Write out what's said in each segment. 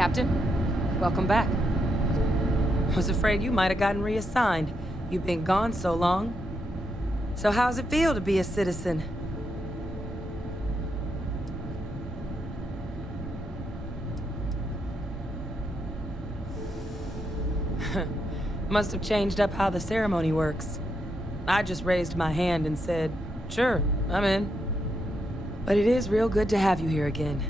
Captain. Welcome back. Was afraid you might have gotten reassigned. You've been gone so long. So how's it feel to be a citizen? Must have changed up how the ceremony works. I just raised my hand and said, sure, I'm in. But it is real good to have you here again.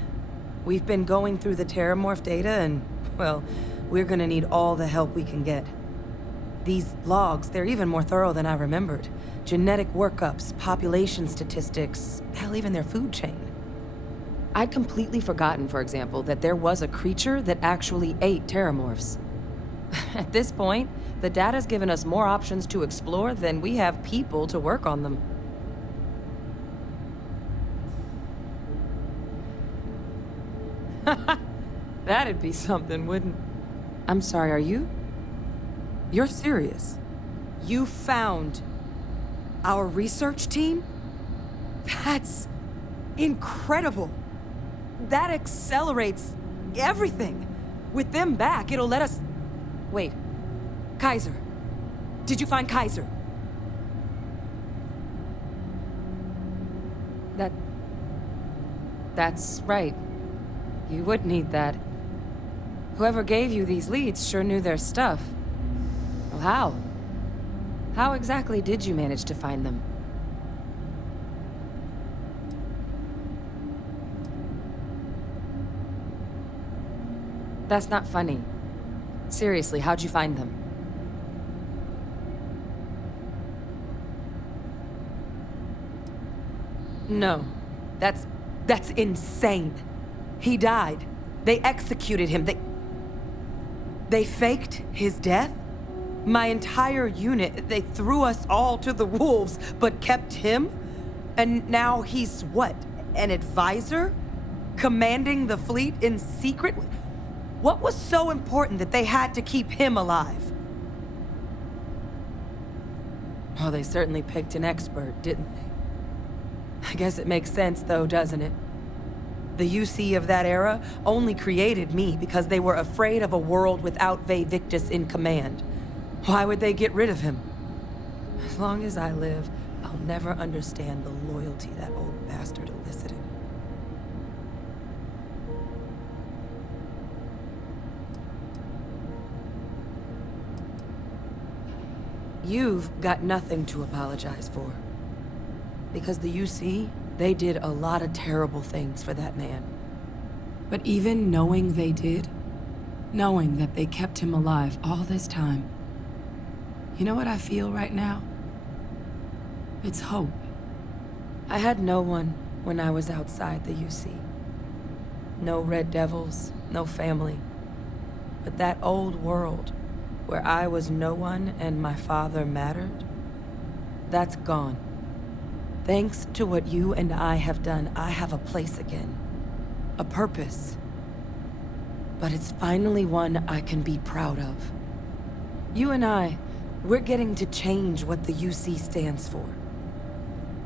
We've been going through the Terramorph data and, well, we're gonna need all the help we can get. These logs, they're even more thorough than I remembered. Genetic workups, population statistics, hell, even their food chain. I'd completely forgotten, for example, that there was a creature that actually ate Terramorphs. At this point, the data's given us more options to explore than we have people to work on them. That'd be something, wouldn't... I'm sorry, are you? You're serious? You found our research team? That's incredible. That accelerates everything. With them back, it'll let us... Wait. Kaiser. Did you find Kaiser? That's right. You would need that. Whoever gave you these leads sure knew their stuff. Well, how? How exactly did you manage to find them? That's not funny. Seriously, how'd you find them? No. That's insane. He died. They executed him. They faked his death? My entire unit, they threw us all to the wolves, but kept him? And now he's what? An advisor? Commanding the fleet in secret? What was so important that they had to keep him alive? Well, they certainly picked an expert, didn't they? I guess it makes sense, though, doesn't it? The UC of that era only created me because they were afraid of a world without Victus in command. Why would they get rid of him? As long as I live, I'll never understand the loyalty that old bastard elicited. You've got nothing to apologize for. Because the UC, they did a lot of terrible things for that man. But even knowing they did, knowing that they kept him alive all this time, you know what I feel right now? It's hope. I had no one when I was outside the UC. No Red Devils, no family. But that old world, where I was no one and my father mattered, that's gone. Thanks to what you and I have done, I have a place again. A purpose. But it's finally one I can be proud of. You and I, we're getting to change what the UC stands for.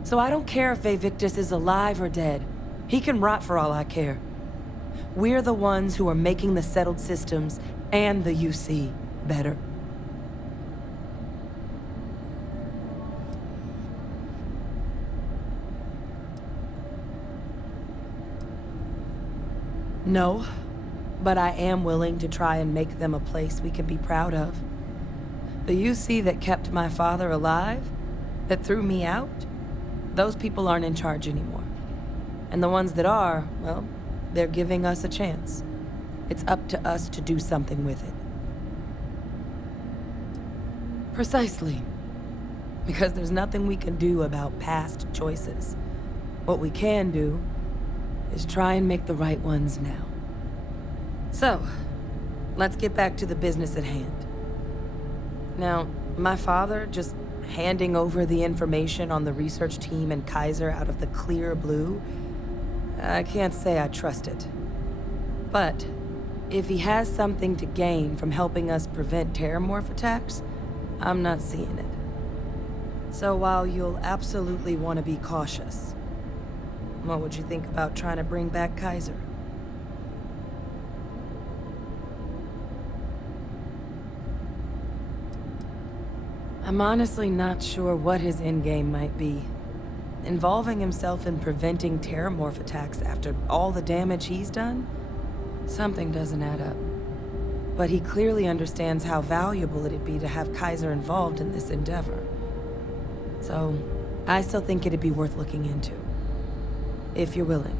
So I don't care if Victus is alive or dead. He can rot for all I care. We're the ones who are making the settled systems and the UC better. No, but I am willing to try and make them a place we can be proud of. The UC that kept my father alive, that threw me out, those people aren't in charge anymore. And the ones that are, well, they're giving us a chance. It's up to us to do something with it. Precisely. Because there's nothing we can do about past choices. What we can do is try and make the right ones now. So, let's get back to the business at hand. Now, my father just handing over the information on the research team and Kaiser out of the clear blue, I can't say I trust it. But if he has something to gain from helping us prevent Terramorph attacks, I'm not seeing it. So while you'll absolutely want to be cautious, what would you think about trying to bring back Kaiser? I'm honestly not sure what his endgame might be. Involving himself in preventing terramorph attacks after all the damage he's done? Something doesn't add up. But he clearly understands how valuable it'd be to have Kaiser involved in this endeavor. So, I still think it'd be worth looking into. If you're willing.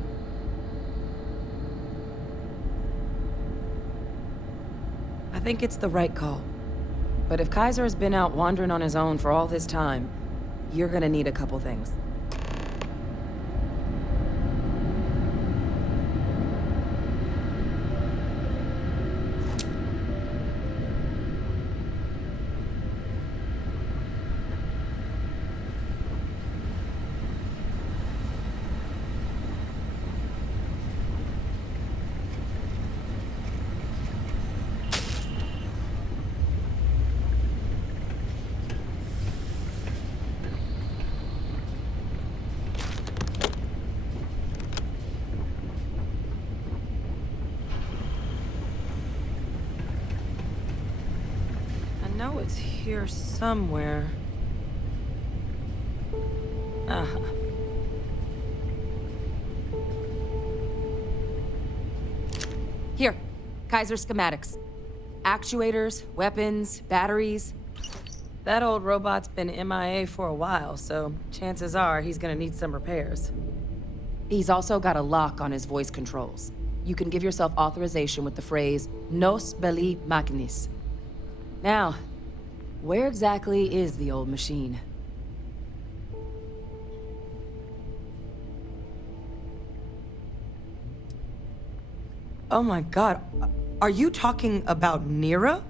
I think it's the right call. But if Kaiser has been out wandering on his own for all this time, you're gonna need a couple things. I know it's here somewhere. Uh-huh. Here, Kaiser schematics. Actuators, weapons, batteries. That old robot's been MIA for a while, so chances are he's gonna need some repairs. He's also got a lock on his voice controls. You can give yourself authorization with the phrase, Nos belli machinis. Now, where exactly is the old machine? Oh my god, are you talking about Nero?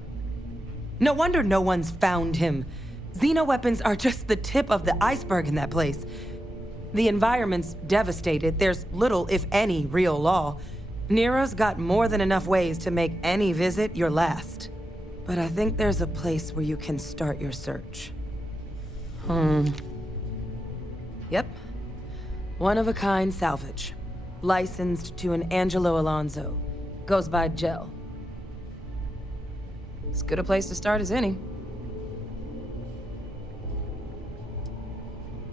No wonder no one's found him. Xenoweapons are just the tip of the iceberg in that place. The environment's devastated. There's little, if any, real law. Nero's got more than enough ways to make any visit your last. But I think there's a place where you can start your search. Yep. One-of-a-kind salvage. Licensed to an Angelo Alonso. Goes by Gel. As good a place to start as any.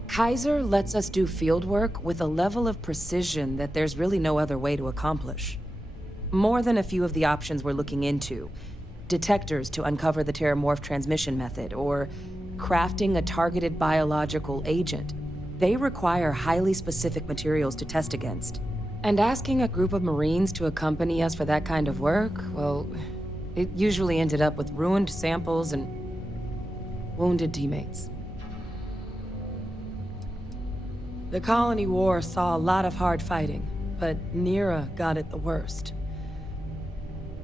Kaiser lets us do field work with a level of precision that there's really no other way to accomplish. More than a few of the options we're looking into. Detectors to uncover the terramorph transmission method, or crafting a targeted biological agent. They require highly specific materials to test against. And asking a group of Marines to accompany us for that kind of work, well, it usually ended up with ruined samples and wounded teammates. The Colony War saw a lot of hard fighting, but Nera got it the worst.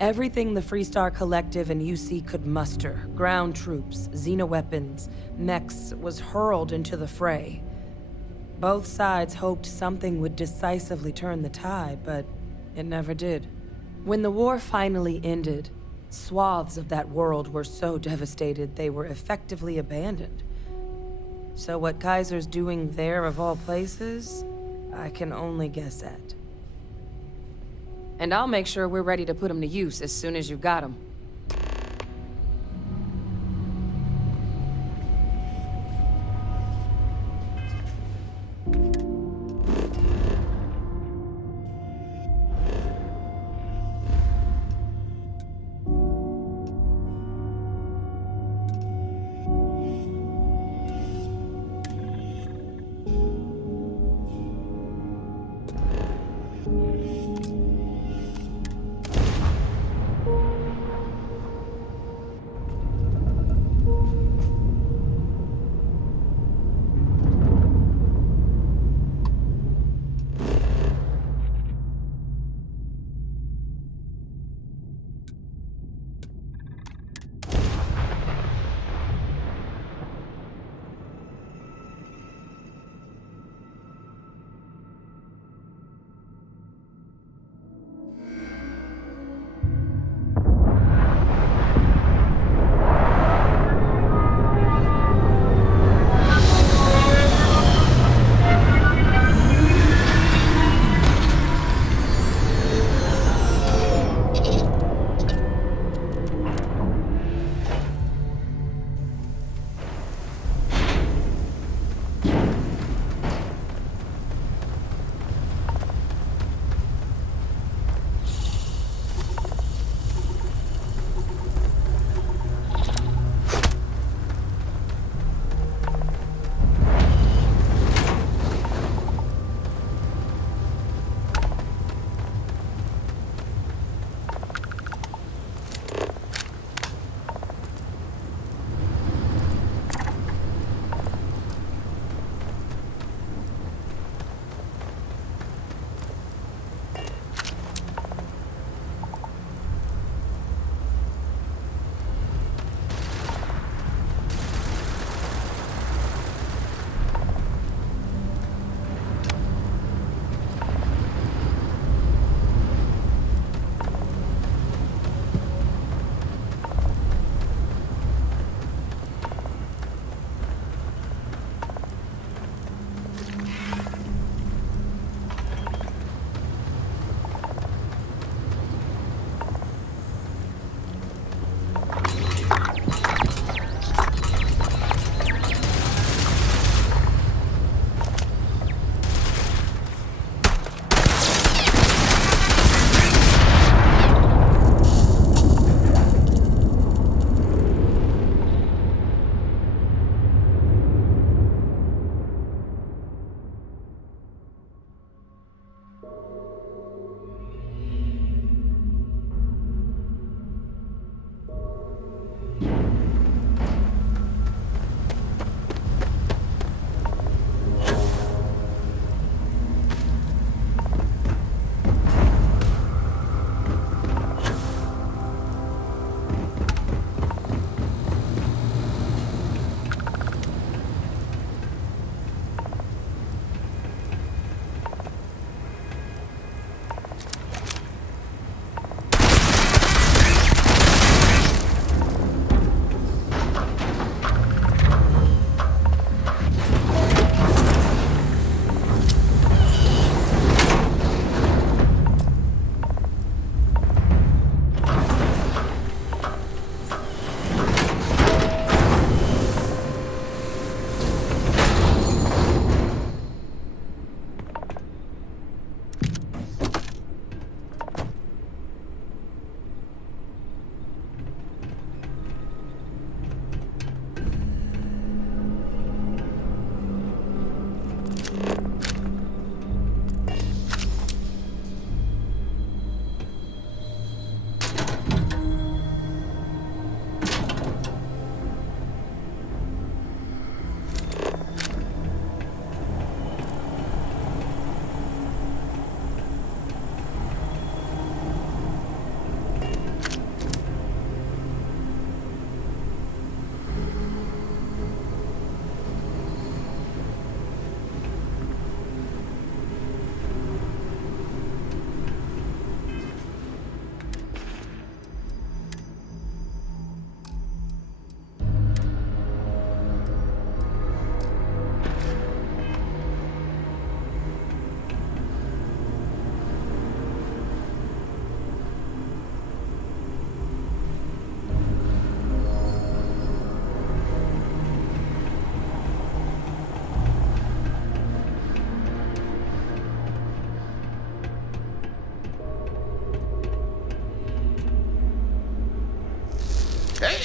Everything the Freestar Collective and UC could muster, ground troops, xenoweapons, mechs, was hurled into the fray. Both sides hoped something would decisively turn the tide, but it never did. When the war finally ended, swaths of that world were so devastated they were effectively abandoned. So what Kaiser's doing there of all places, I can only guess at. And I'll make sure we're ready to put him to use as soon as you've got him.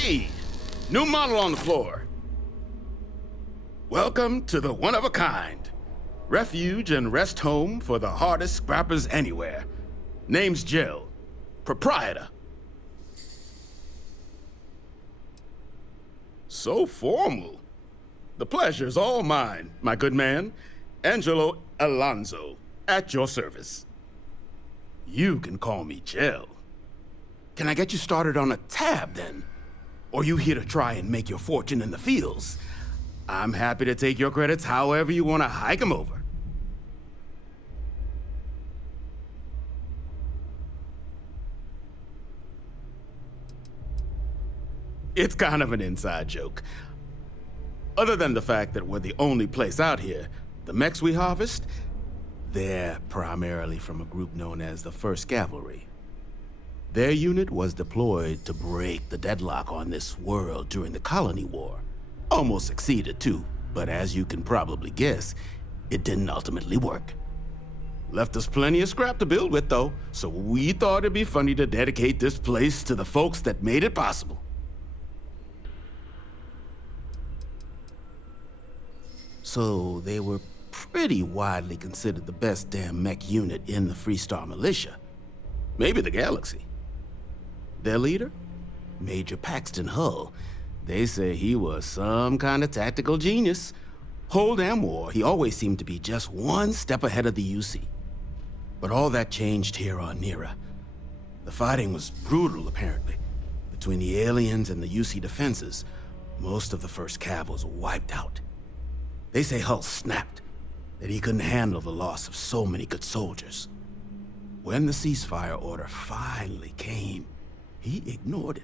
Hey, new model on the floor. Welcome to the one-of-a-kind. Refuge and rest home for the hardest scrappers anywhere. Name's Jill, proprietor. So formal. The pleasure's all mine, my good man. Angelo Alonso, at your service. You can call me Jill. Can I get you started on a tab, then? Or you here to try and make your fortune in the fields? I'm happy to take your credits however you want to hike them over. It's kind of an inside joke. Other than the fact that we're the only place out here, the mechs we harvest, they're primarily from a group known as the 1st Cavalry. Their unit was deployed to break the deadlock on this world during the Colony War. Almost succeeded too, but as you can probably guess, it didn't ultimately work. Left us plenty of scrap to build with though, so we thought it'd be funny to dedicate this place to the folks that made it possible. So they were pretty widely considered the best damn mech unit in the Freestar Militia. Maybe the galaxy. Their leader? Major Paxton Hull. They say he was some kind of tactical genius. Whole damn war, he always seemed to be just one step ahead of the UC. But all that changed here on Nera. The fighting was brutal, apparently. Between the aliens and the UC defenses, most of the 1st Cav was wiped out. They say Hull snapped, that he couldn't handle the loss of so many good soldiers. When the ceasefire order finally came, he ignored it.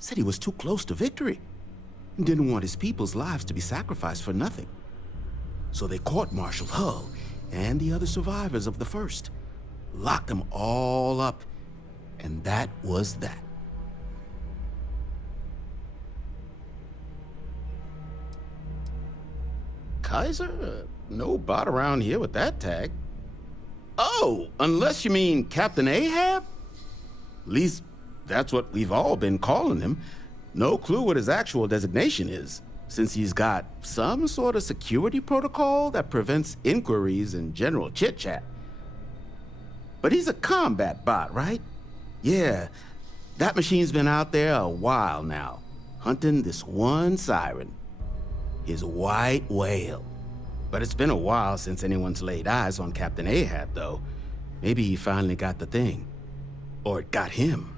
Said he was too close to victory, and didn't want his people's lives to be sacrificed for nothing. So they court-martialed Hull and the other survivors of the 1st, locked them all up, and that was that. Kaiser? No bot around here with that tag. Oh, unless you mean Captain Ahab? At least, that's what we've all been calling him. No clue what his actual designation is, since he's got some sort of security protocol that prevents inquiries and general chit-chat. But he's a combat bot, right? Yeah, that machine's been out there a while now, hunting this one siren. His white whale. But it's been a while since anyone's laid eyes on Captain Ahab, though. Maybe he finally got the thing. Or it got him.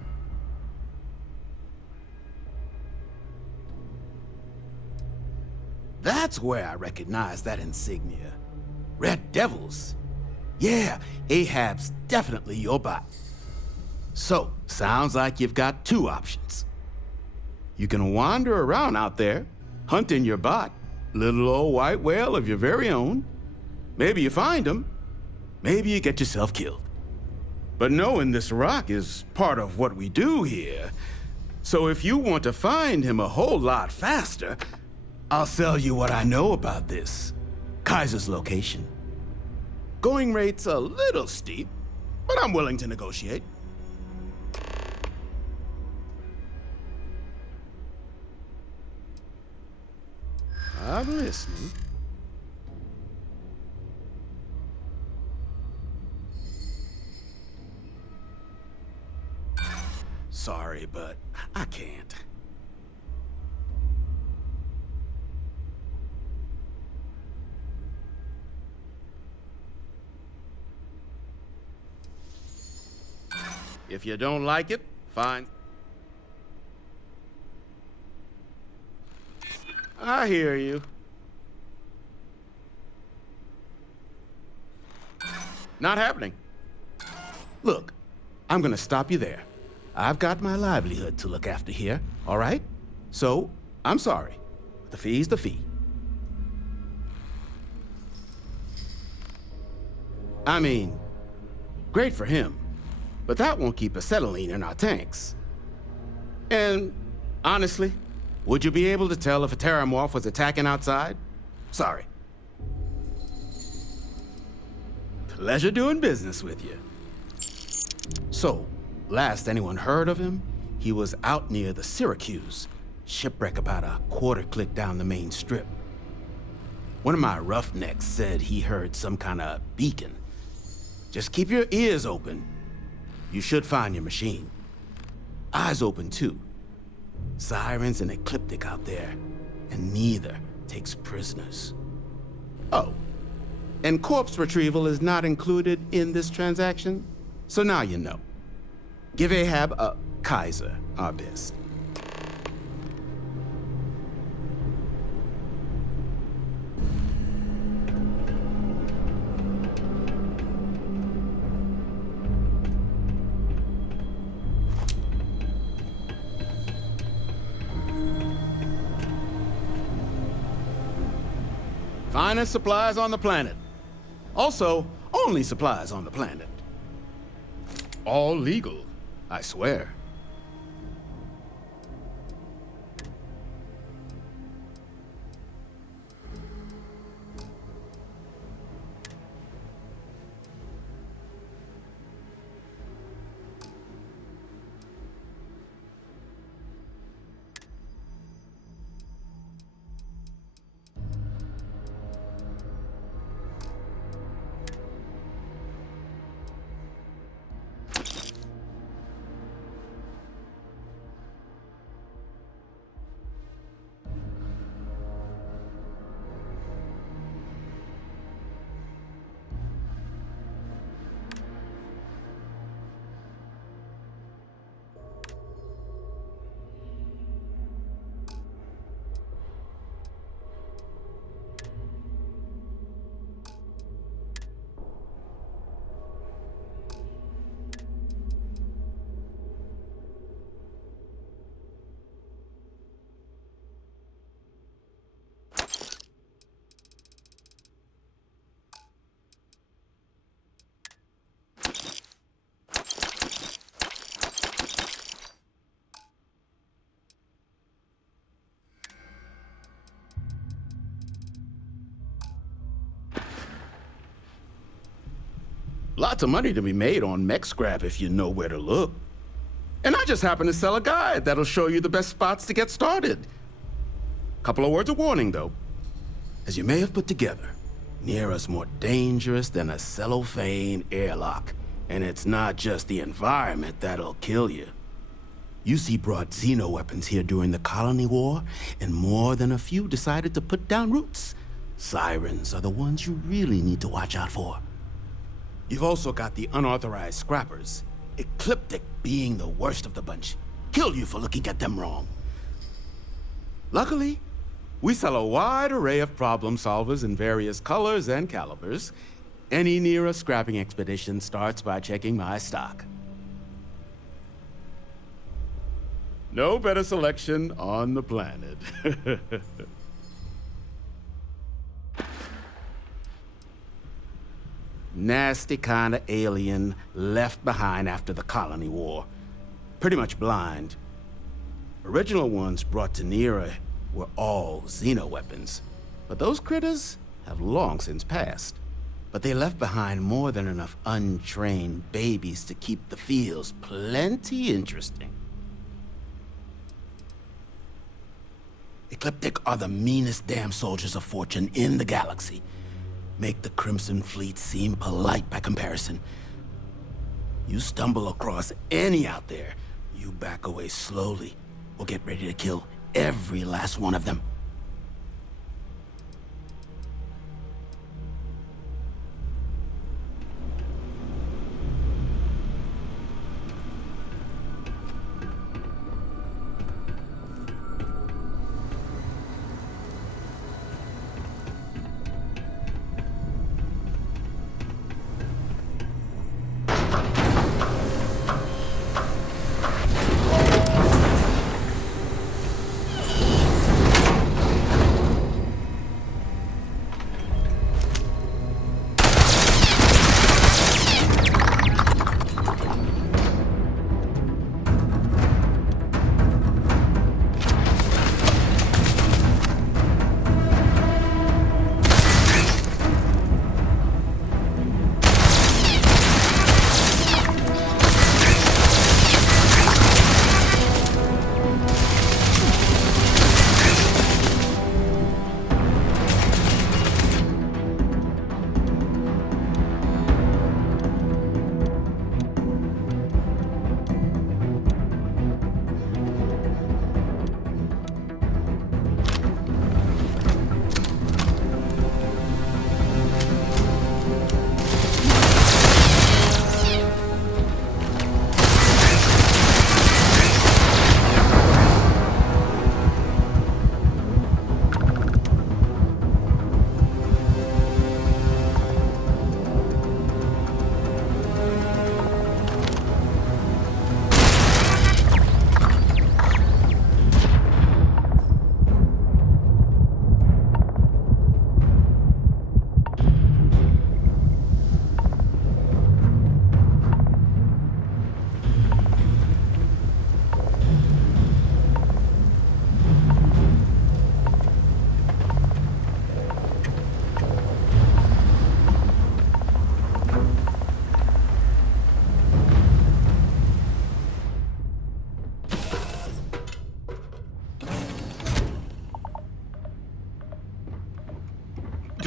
That's where I recognize that insignia. Red Devils. Yeah, Ahab's definitely your bot. So, sounds like you've got 2 options. You can wander around out there, hunting your bot, little old white whale of your very own. Maybe you find him, maybe you get yourself killed. But knowing this rock is part of what we do here. So if you want to find him a whole lot faster, I'll sell you what I know about this. Kaiser's location. Going rate's a little steep, but I'm willing to negotiate. I'm listening. Sorry, but I can't. If you don't like it, fine. I hear you. Not happening. Look, I'm gonna stop you there. I've got my livelihood to look after here, all right? So, I'm sorry. The fee's the fee. I mean, great for him, but that won't keep acetylene in our tanks. And honestly, would you be able to tell if a terramorph was attacking outside? Sorry. Pleasure doing business with you. So, last anyone heard of him, He was out near the Syracuse, shipwreck about a quarter click down the main strip. One of my roughnecks said he heard some kind of beacon. Just keep your ears open. You should find your machine. Eyes open, too. Sirens and ecliptic out there, and neither takes prisoners. Oh, and corpse retrieval is not included in this transaction, so now you know. Give Ahab a Kaiser our best. Finest supplies on the planet. Also, only supplies on the planet. All legal, I swear. Lots of money to be made on mech scrap if you know where to look. And I just happen to sell a guide that'll show you the best spots to get started. Couple of words of warning, though. As you may have put together, Nera's more dangerous than a cellophane airlock. And it's not just the environment that'll kill you. UC brought xeno weapons here during the Colony War, and more than a few decided to put down roots. Sirens are the ones you really need to watch out for. You've also got the unauthorized scrappers, ecliptic being the worst of the bunch. Kill you for looking at them wrong. Luckily, we sell a wide array of problem solvers in various colors and calibers. Any Nera scrapping expedition starts by checking my stock. No better selection on the planet. Nasty kind of alien left behind after the Colony War. Pretty much blind. Original ones brought to Nera were all xeno weapons. But those critters have long since passed. But they left behind more than enough untrained babies to keep the fields plenty interesting. Ecliptic are the meanest damn soldiers of fortune in the galaxy. Make the Crimson Fleet seem polite by comparison. You stumble across any out there, you back away slowly, or get ready to kill every last one of them.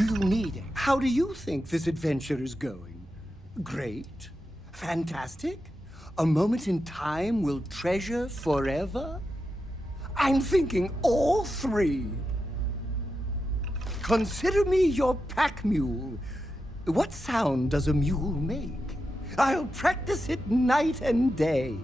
you need? How do you think this adventure is going? Great? Fantastic? A moment in time we'll treasure forever? I'm thinking all three. Consider me your pack mule. What sound does a mule make? I'll practice it night and day.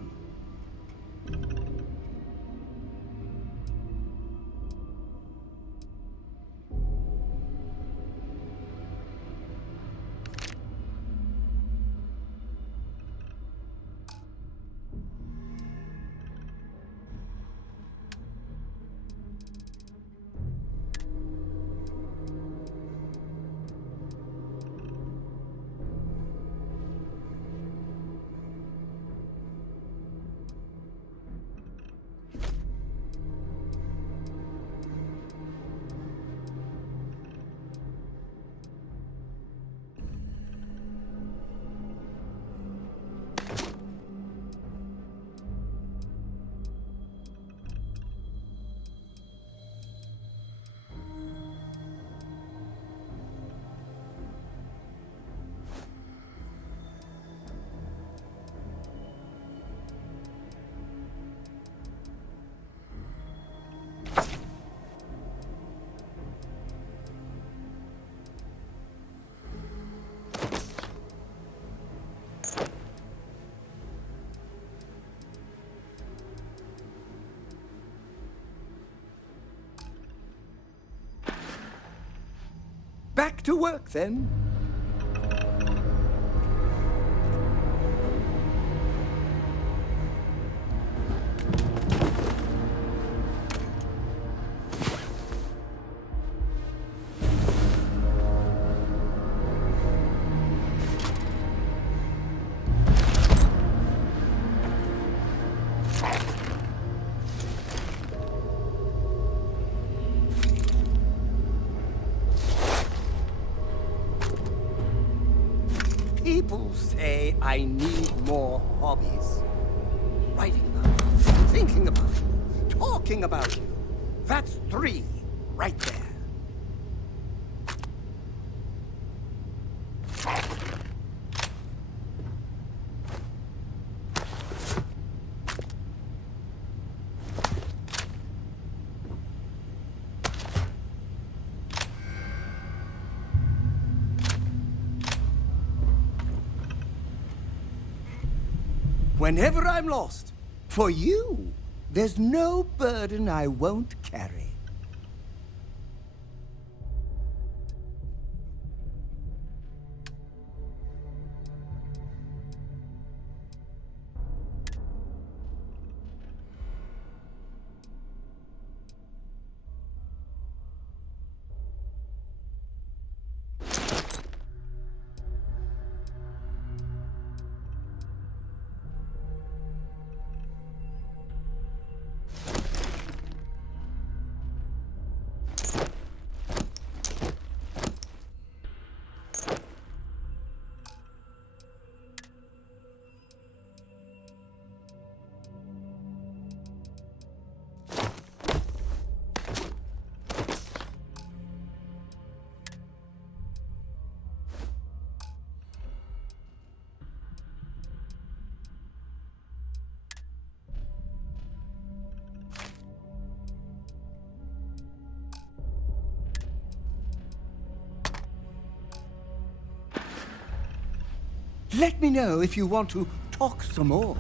Back to work, then. People say I need more hobbies. Writing about you, thinking about you, talking about you. That's three, right there. Whenever I'm lost, for you, there's no burden I won't carry. Let me know if you want to talk some more.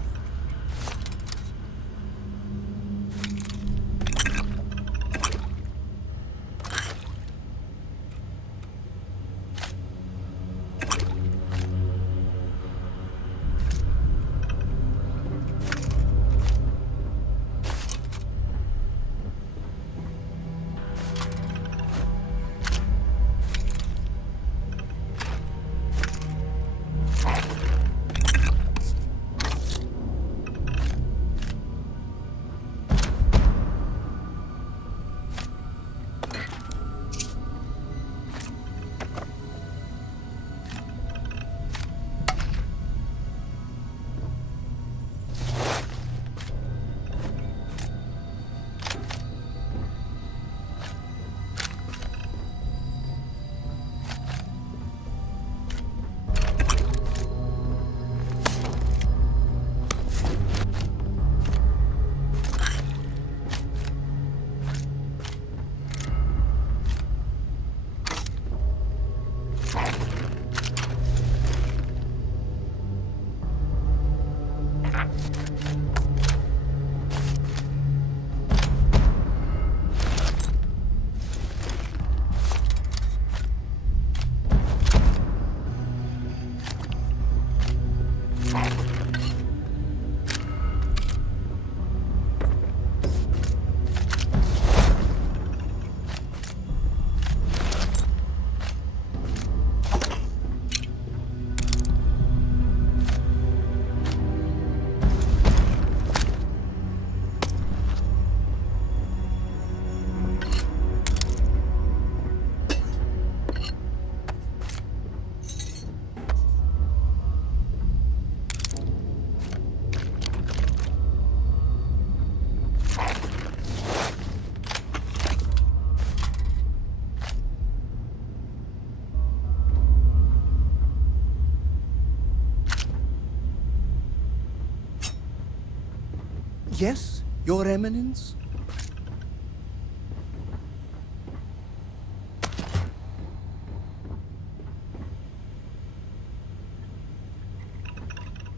Yes, Your Eminence?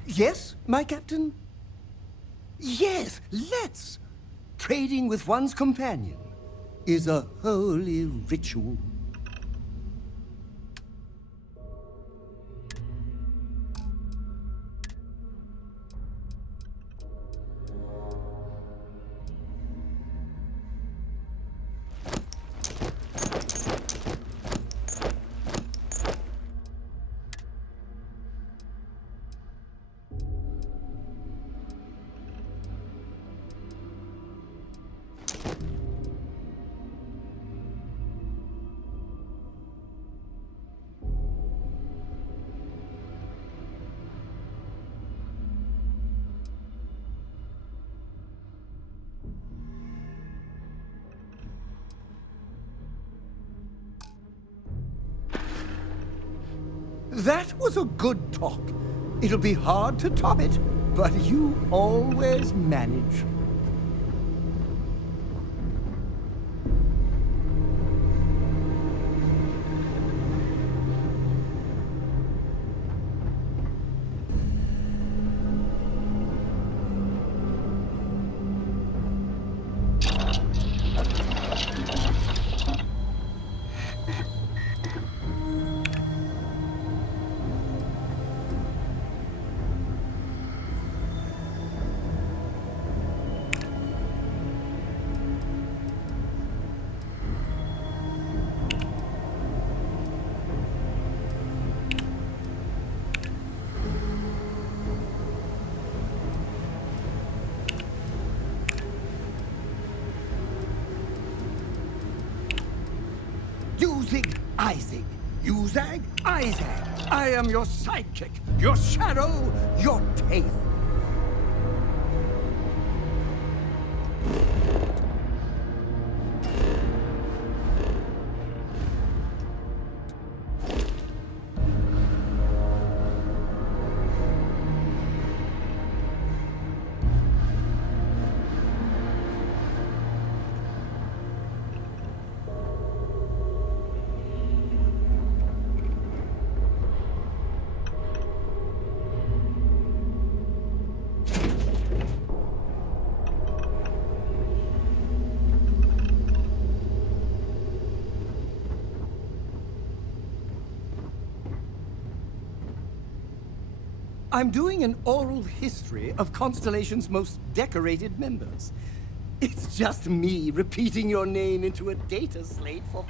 Yes, my captain? Yes, let's! Trading with one's companion is a holy ritual. That was a good talk. It'll be hard to top it, but you always manage. You zig, I zig. You zag, I zag. I am your sidekick, your shadow, your tail. I'm doing an oral history of Constellation's most decorated members. It's just me repeating your name into a data slate for...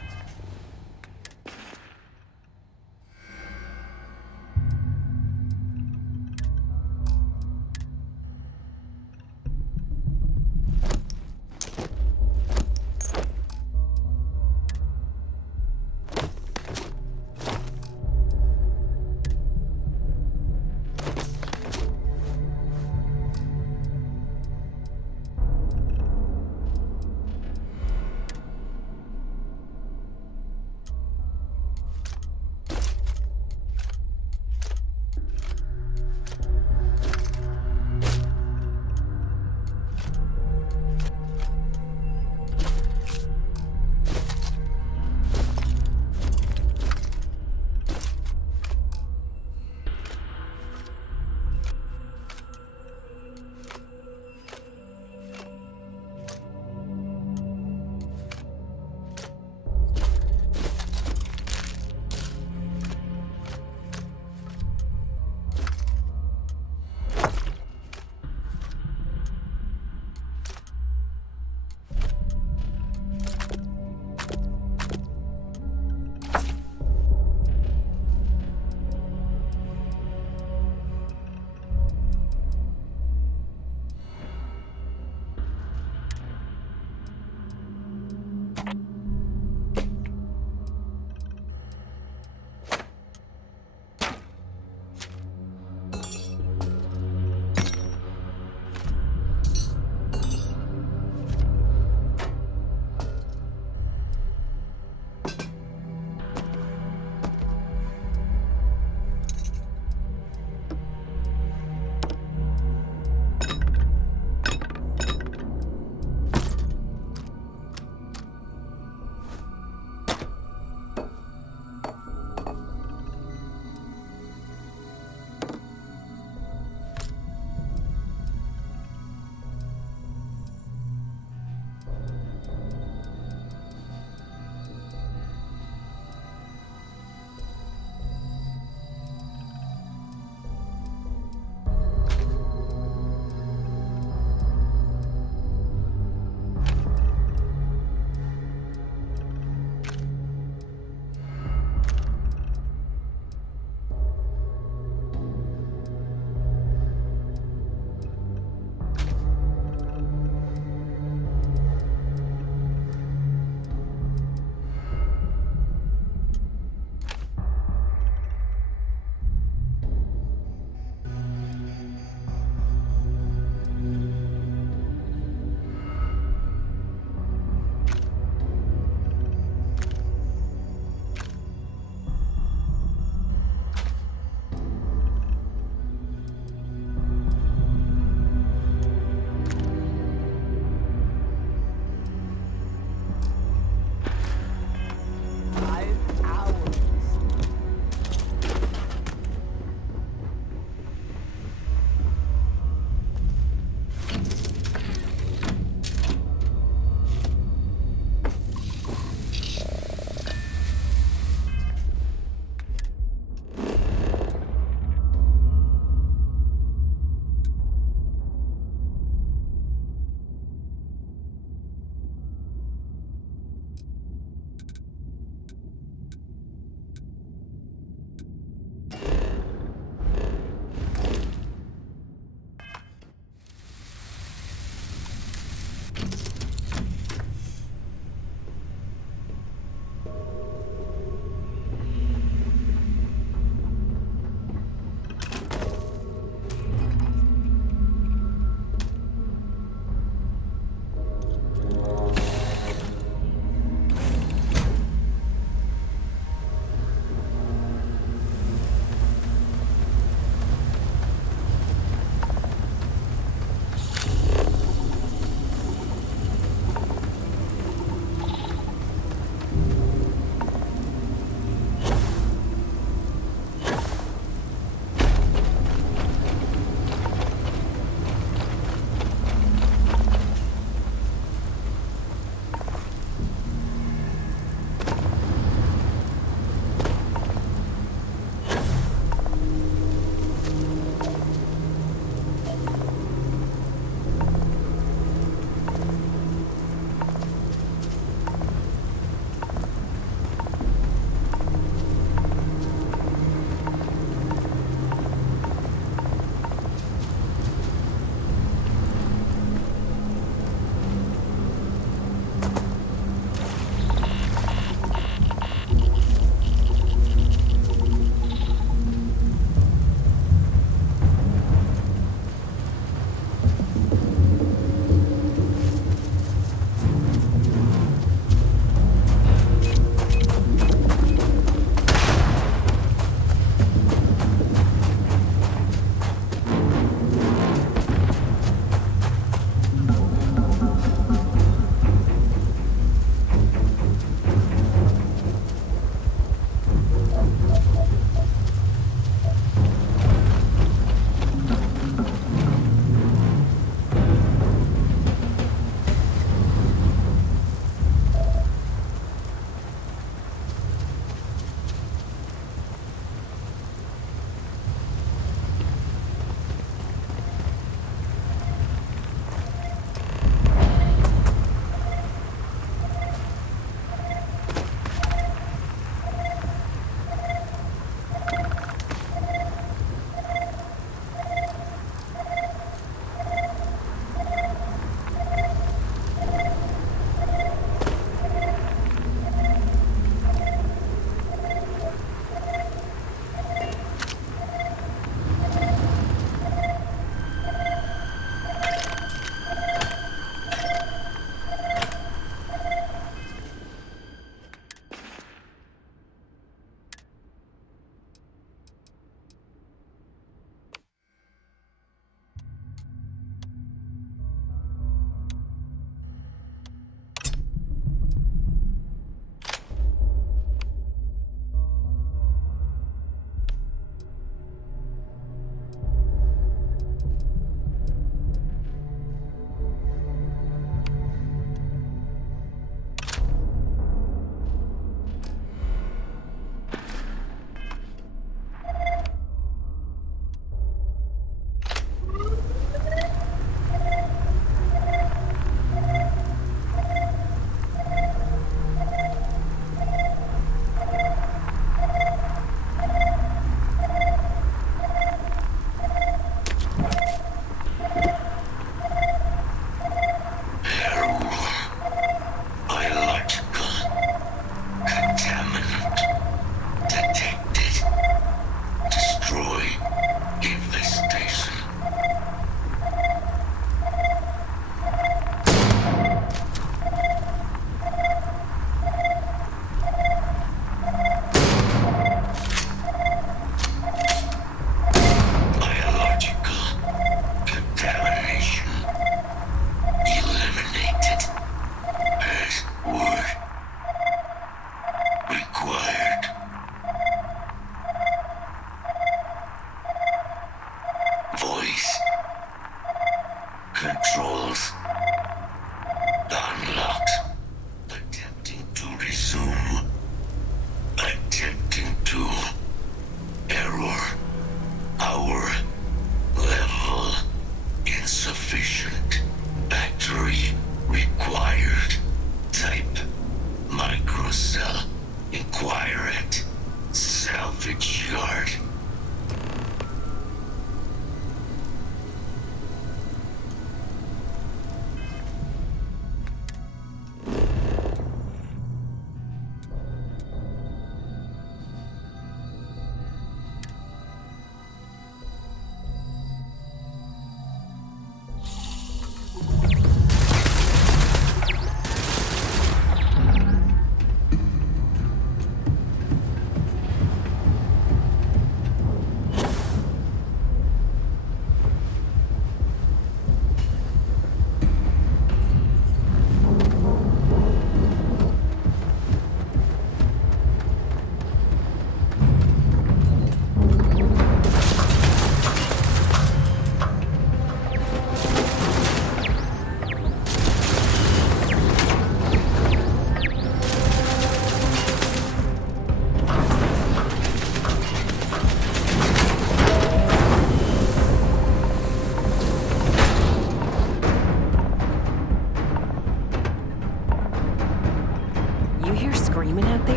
cell. Inquire at salvage yard.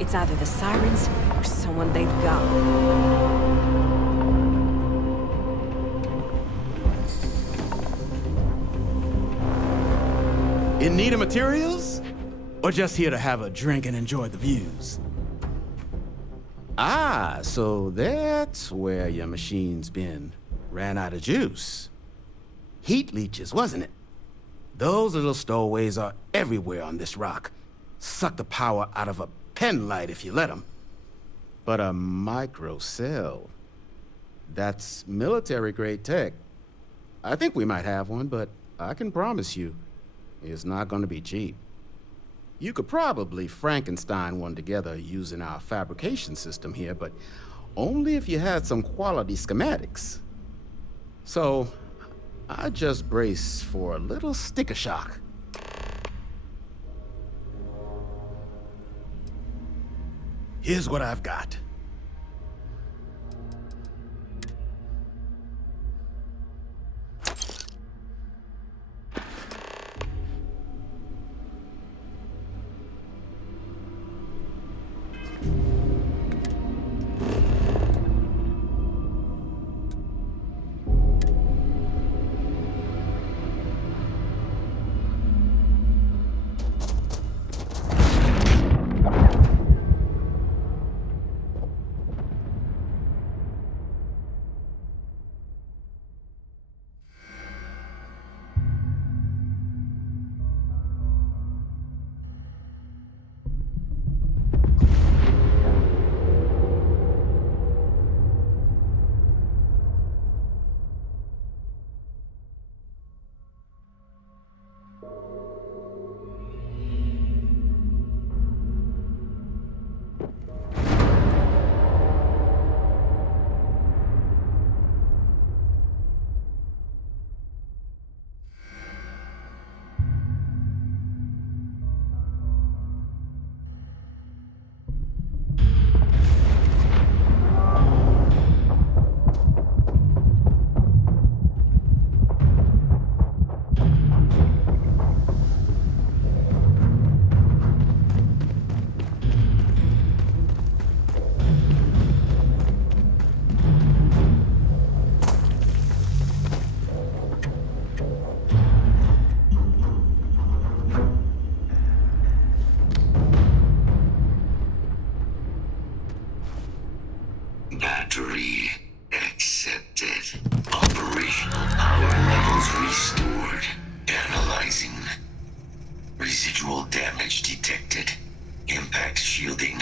It's either the sirens or someone they've got. In need of materials? Or just here to have a drink and enjoy the views? Ah, so that's where your machine's been. Ran out of juice. Heat leeches, wasn't it? Those little stowaways are everywhere on this rock. Suck the power out of a pen light if you let them. But a micro cell, that's military-grade tech. I think we might have one, but I can promise you, it's not going to be cheap. You could probably Frankenstein one together using our fabrication system here, but only if you had some quality schematics. So, I just brace for a little sticker shock. Here's what I've got. Battery accepted. Operational power levels restored. Analyzing. Residual damage detected. Impact shielding.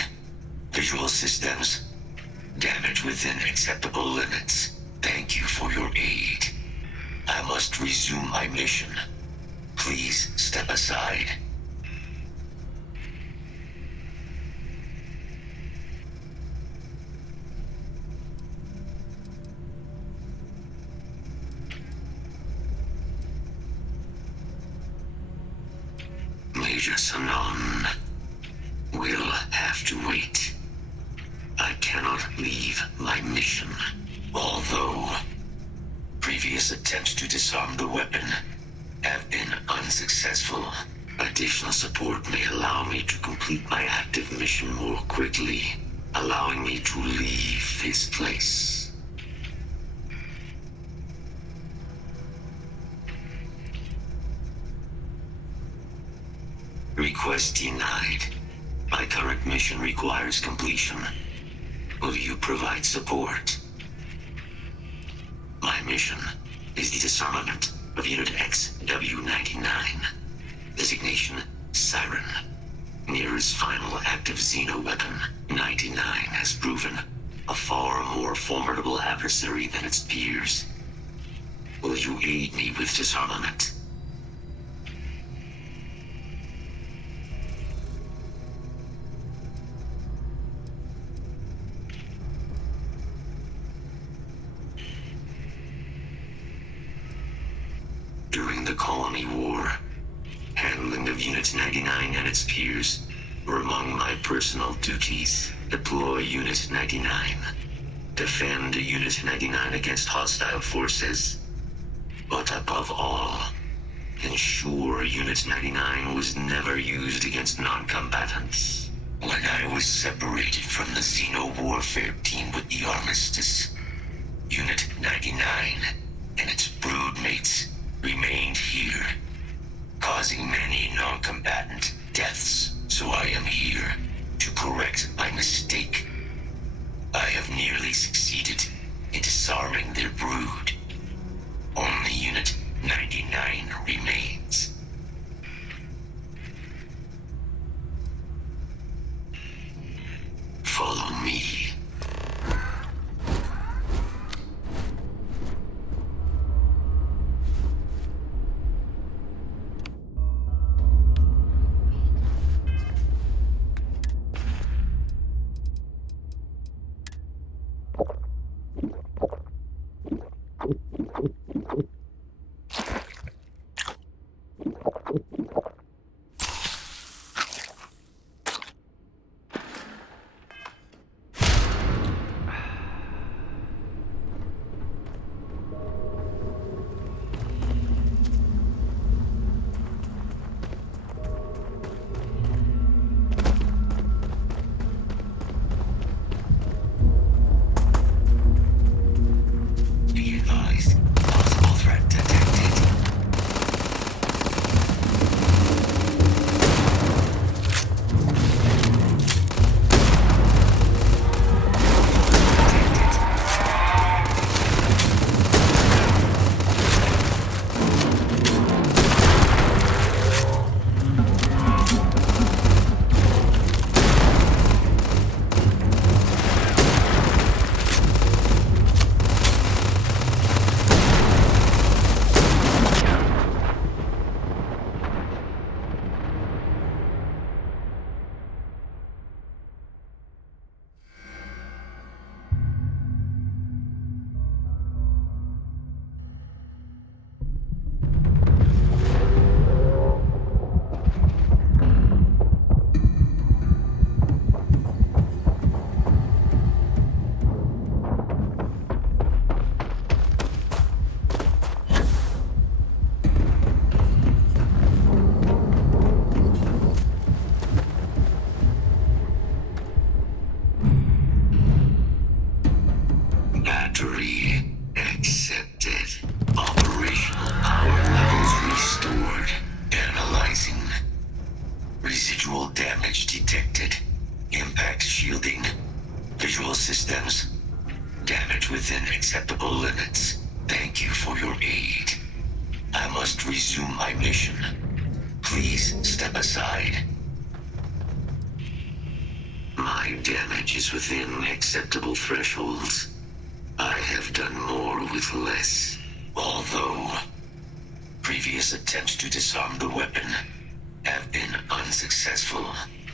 Visual systems. Damage within acceptable limits. Thank you for your aid. I must resume my mission. Please step aside. Major Sanon will have to wait. I cannot leave my mission. Although previous attempts to disarm the weapon have been unsuccessful, Additional support may allow me to complete my active mission more quickly, allowing me to leave this place. Request denied. My current mission requires completion. Will you provide support? My mission is the disarmament of Unit XW-99. Designation, Siren. Nearest final active Xeno weapon, 99 has proven a far more formidable adversary than its peers. Will you aid me with disarmament? During the Colony War, handling of Unit 99 and its peers were among my personal duties. Deploy Unit 99. Defend Unit 99 against hostile forces. But above all, ensure Unit 99 was never used against non-combatants. When I was separated from the Xeno warfare team with the Armistice, Unit 99 and its broodmates remained here, causing many non-combatant deaths, so I am here to correct my mistake. I have nearly succeeded in disarming their brood. Only Unit 99 remains. Follow me. Battery accepted. Operational power levels restored. Analyzing. Residual damage detected. Impact shielding. Visual systems. Damage within acceptable limits. Thank you for your aid. I must resume my mission. Please step aside. My damage is within acceptable thresholds. I have done more with less. Although previous attempts to disarm the weapon have been unsuccessful.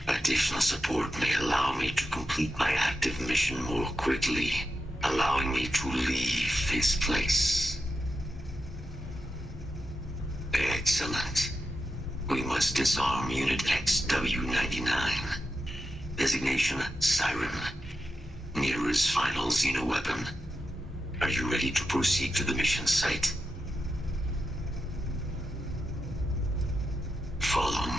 Additional support may allow me to complete my active mission more quickly, allowing me to leave this place. Excellent. We must disarm Unit XW-99. Designation, Siren. Nearest final Xeno weapon. Are you ready to proceed to the mission site? Follow me.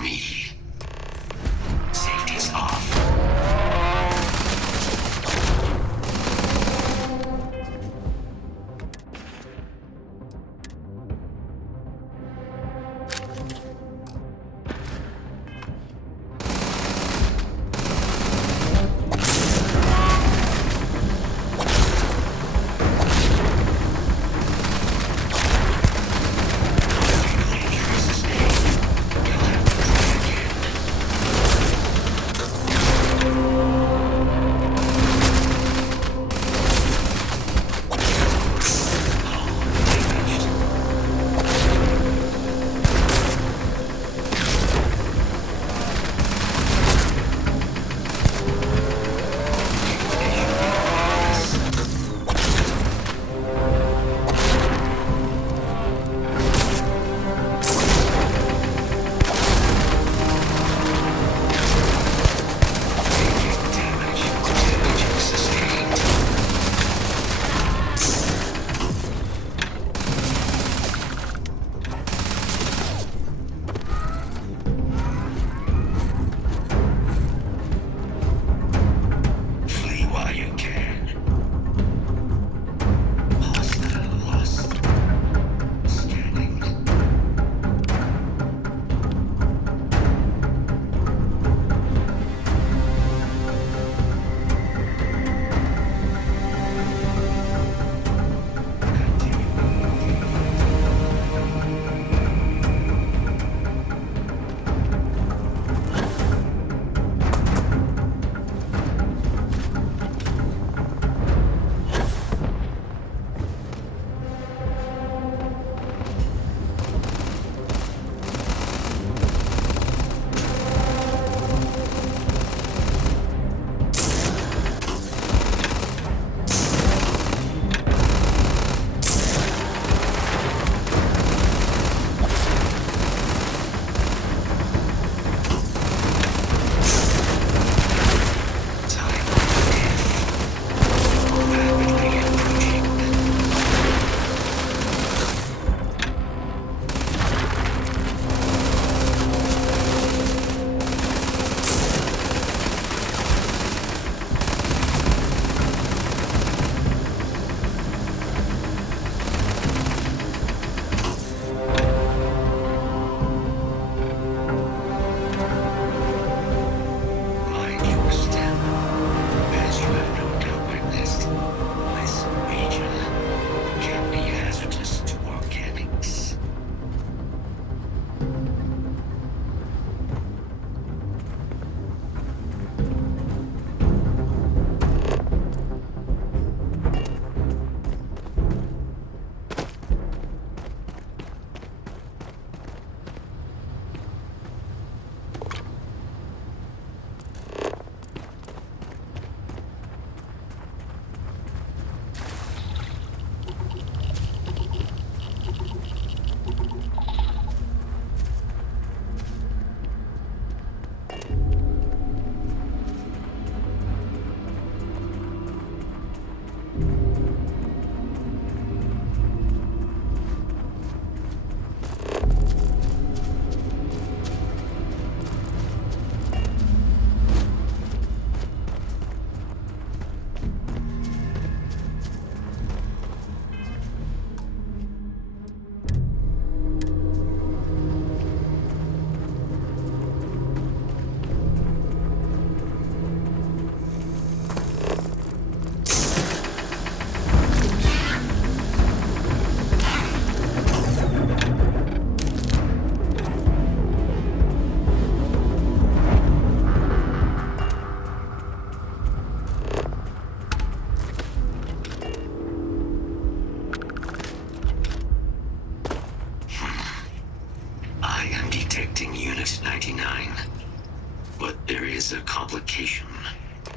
But there is a complication.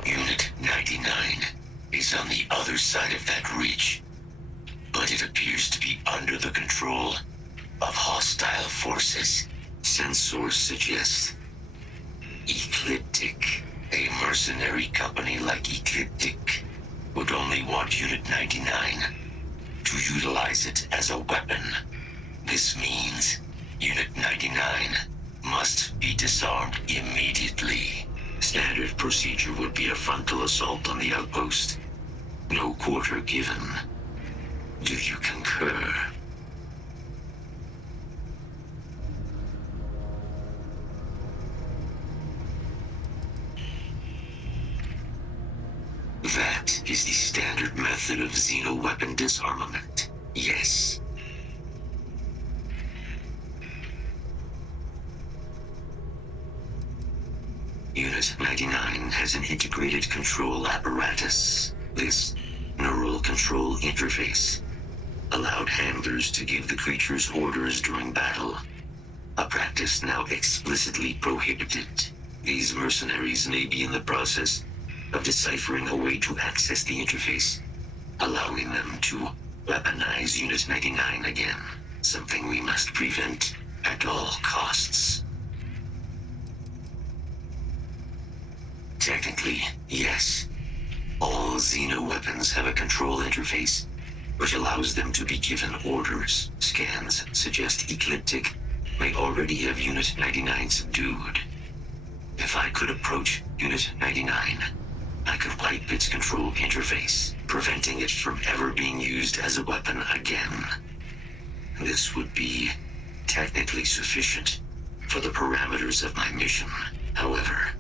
Unit 99 is on the other side of that ridge, but it appears to be under the control of hostile forces. Sensors suggest Ecliptic, a mercenary company like Ecliptic, would only want Unit 99 to utilize it as a weapon. This means Unit 99 must be disarmed immediately. Standard procedure would be a frontal assault on the outpost. No quarter given. Do you concur? That is the standard method of xeno-weapon disarmament. Yes. Unit 99 has an integrated control apparatus. This neural control interface allowed handlers to give the creatures orders during battle, a practice now explicitly prohibited. These mercenaries may be in the process of deciphering a way to access the interface, allowing them to weaponize Unit 99 again, something we must prevent at all costs. Technically, yes. All xeno-weapons have a control interface, which allows them to be given orders. Scans suggest Ecliptic may already have Unit 99 subdued. If I could approach Unit 99, I could wipe its control interface, preventing it from ever being used as a weapon again. This would be technically sufficient for the parameters of my mission. However,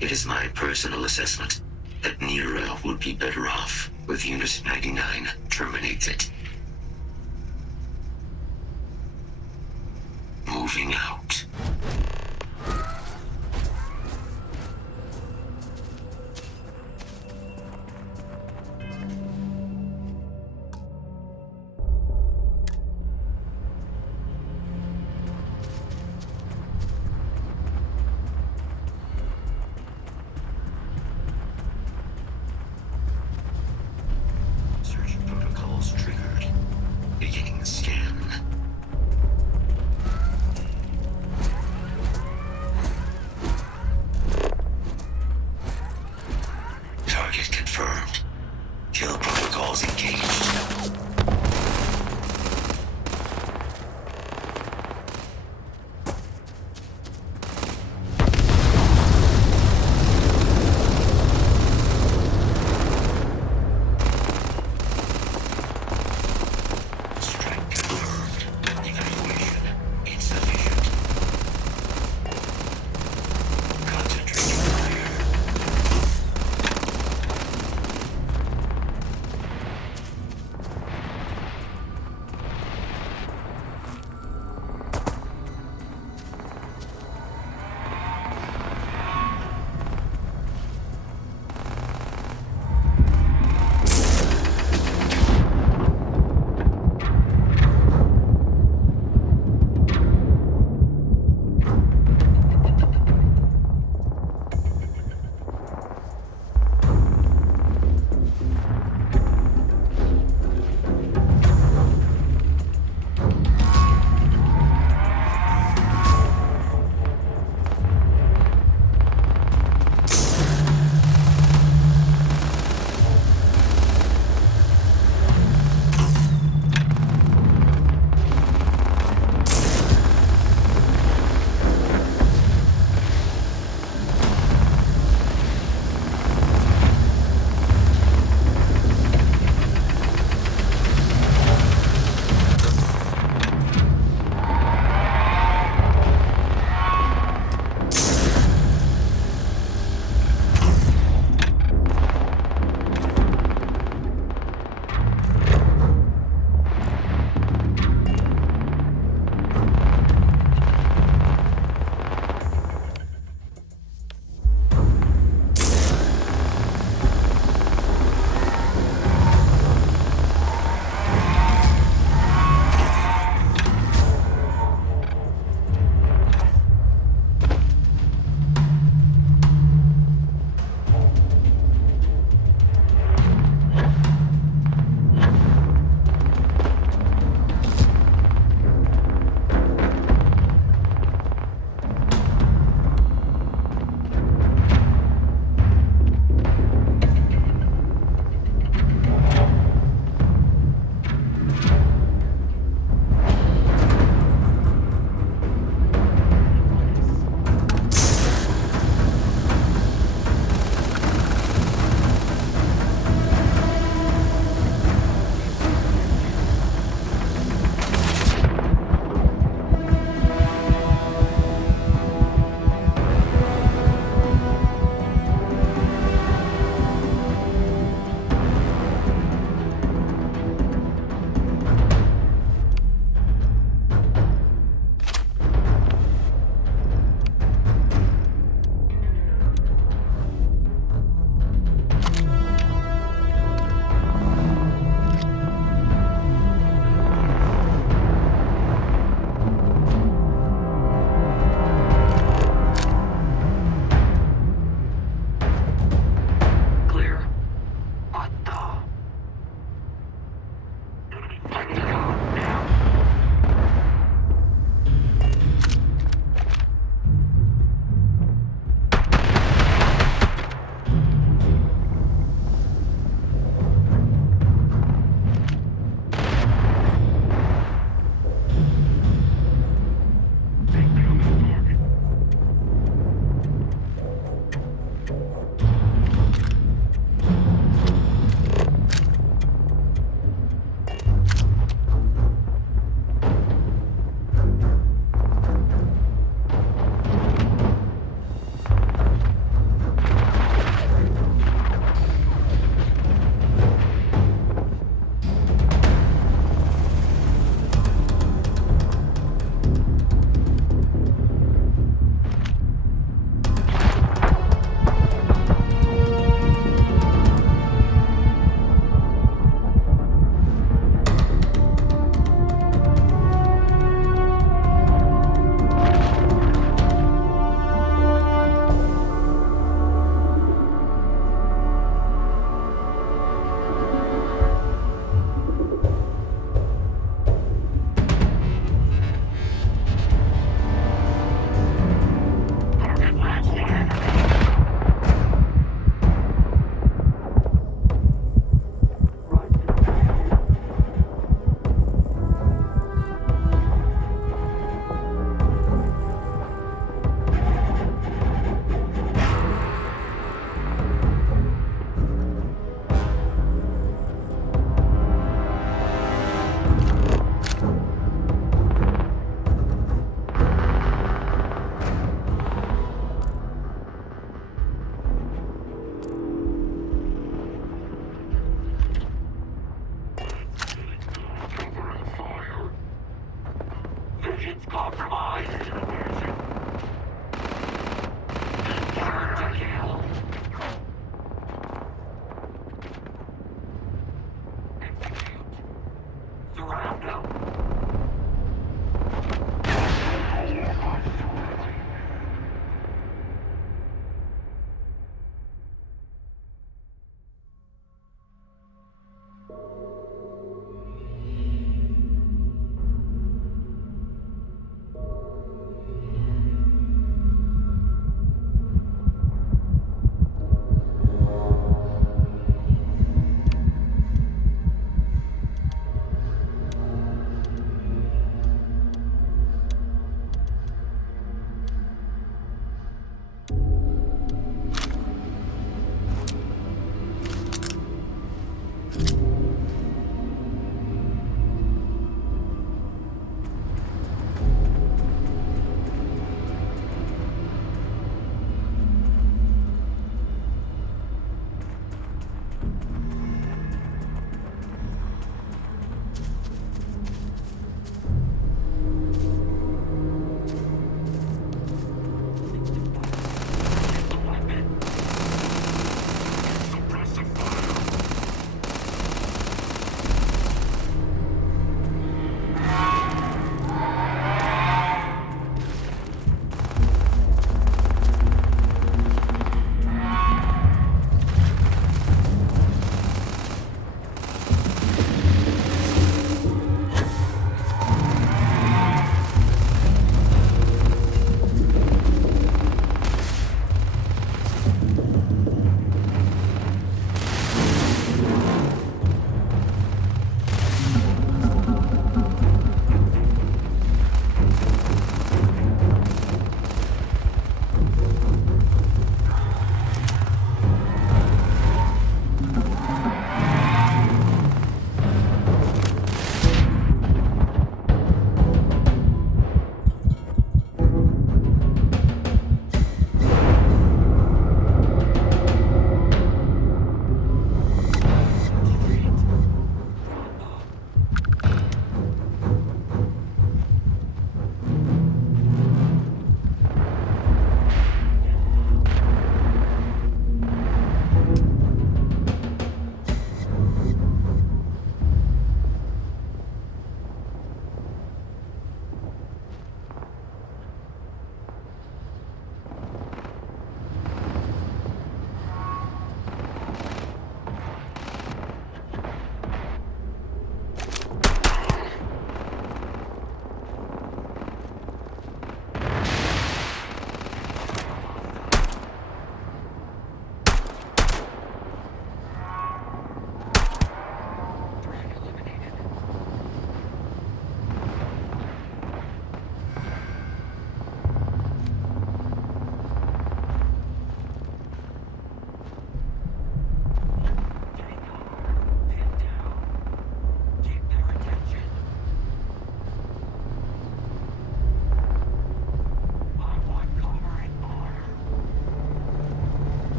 it is my personal assessment that Nira would be better off with Unit 99 terminated. Moving out. Search protocols triggered. Beginning scan.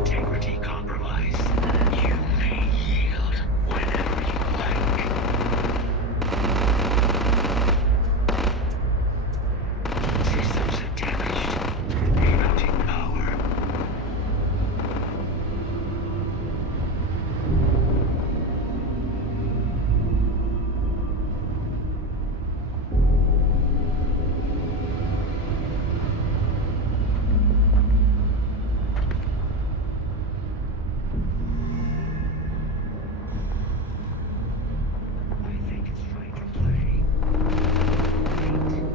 integrity compromised. You may yield whenever you like. Systems are damaged. Rerouting power. I think it's trying to play. Wait.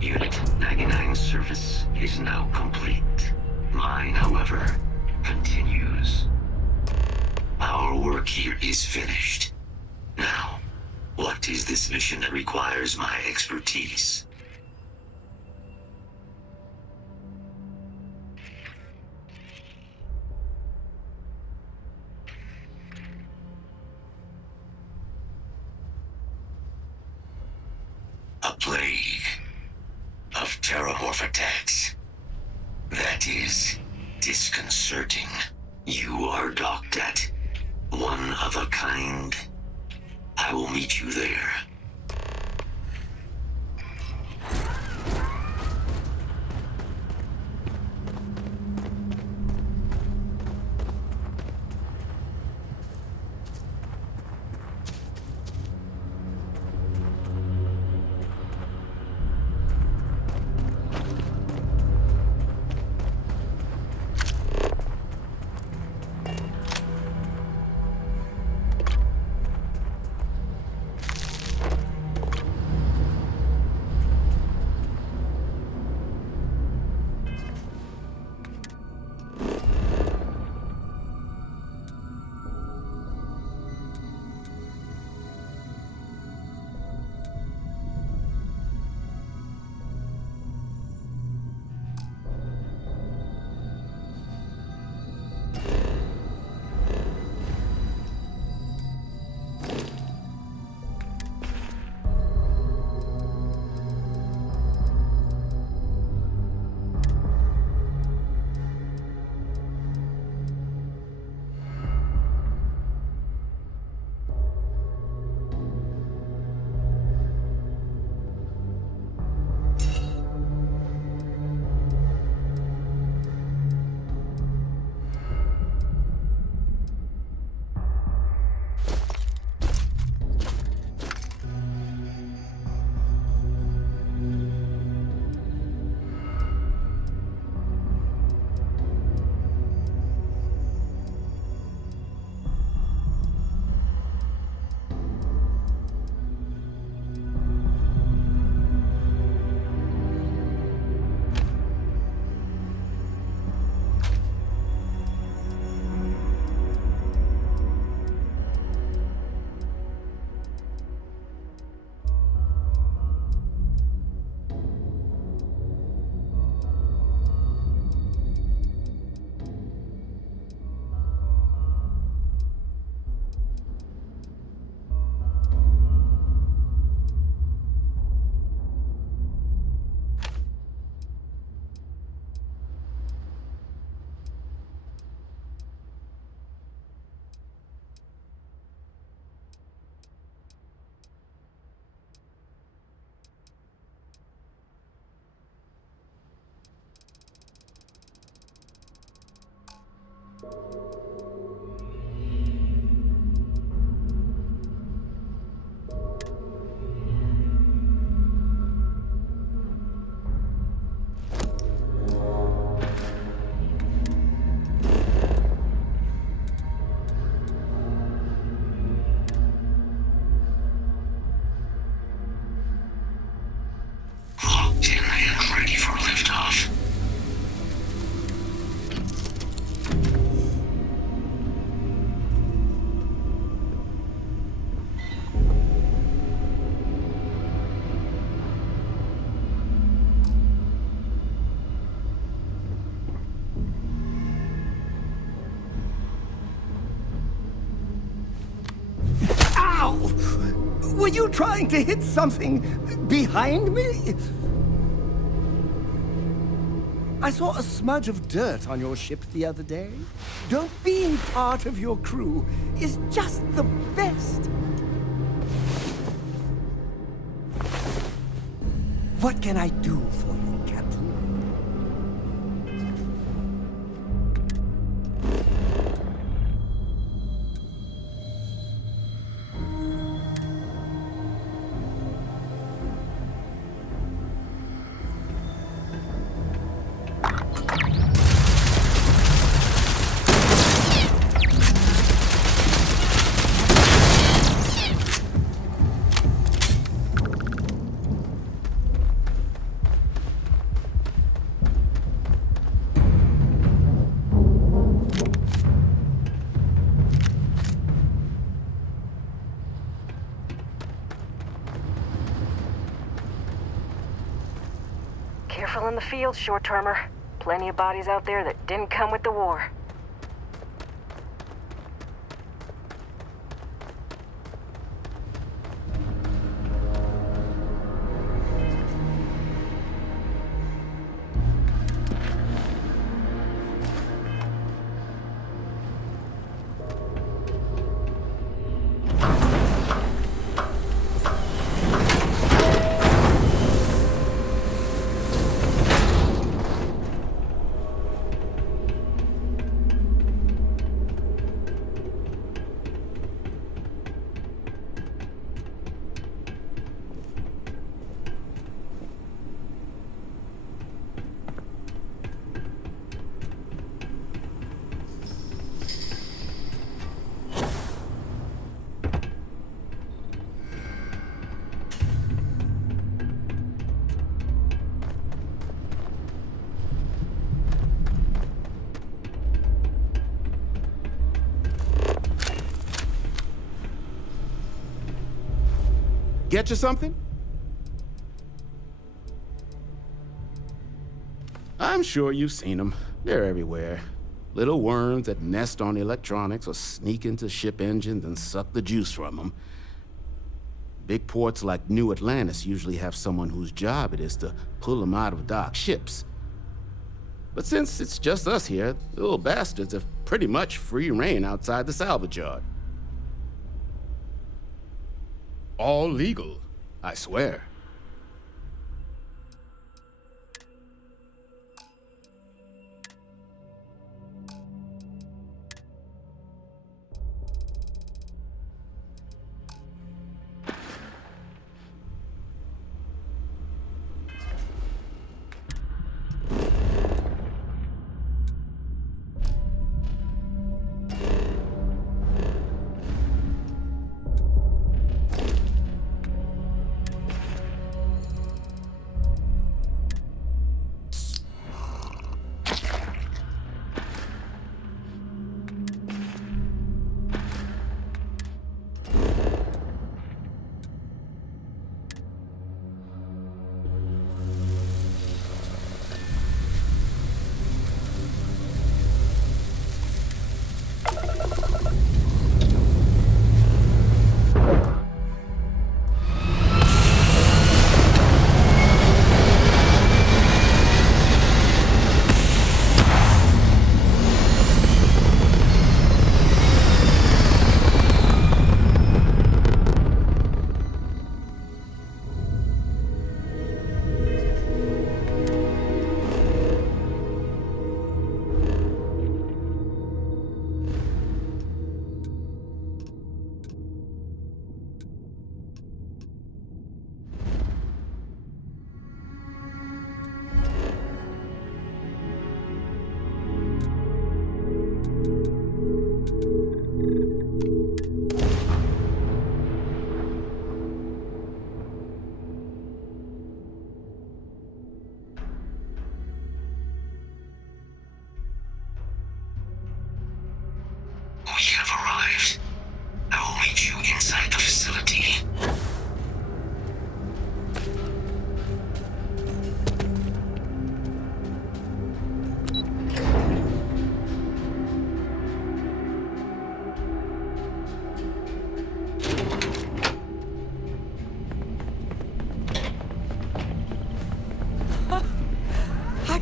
Unit 99 service is now complete. Mine, however, continues. Our work here is finished. Now, what is this mission that requires my expertise? A plague of terramorph attacks. That is disconcerting. You are docked at one of a kind. I will meet you there. Ready for liftoff. Ow! Were you trying to hit something behind me? I saw a smudge of dirt on your ship the other day. Don't being part of your crew is just the best. What can I do for you, Captain? Careful in the field, short-termer. Plenty of bodies out there that didn't come with the war. Get you something? I'm sure you've seen them. They're everywhere. Little worms that nest on electronics or sneak into ship engines and suck the juice from them. Big ports like New Atlantis usually have someone whose job it is to pull them out of docked ships. But since it's just us here, the little bastards have pretty much free reign outside the salvage yard. All legal, I swear.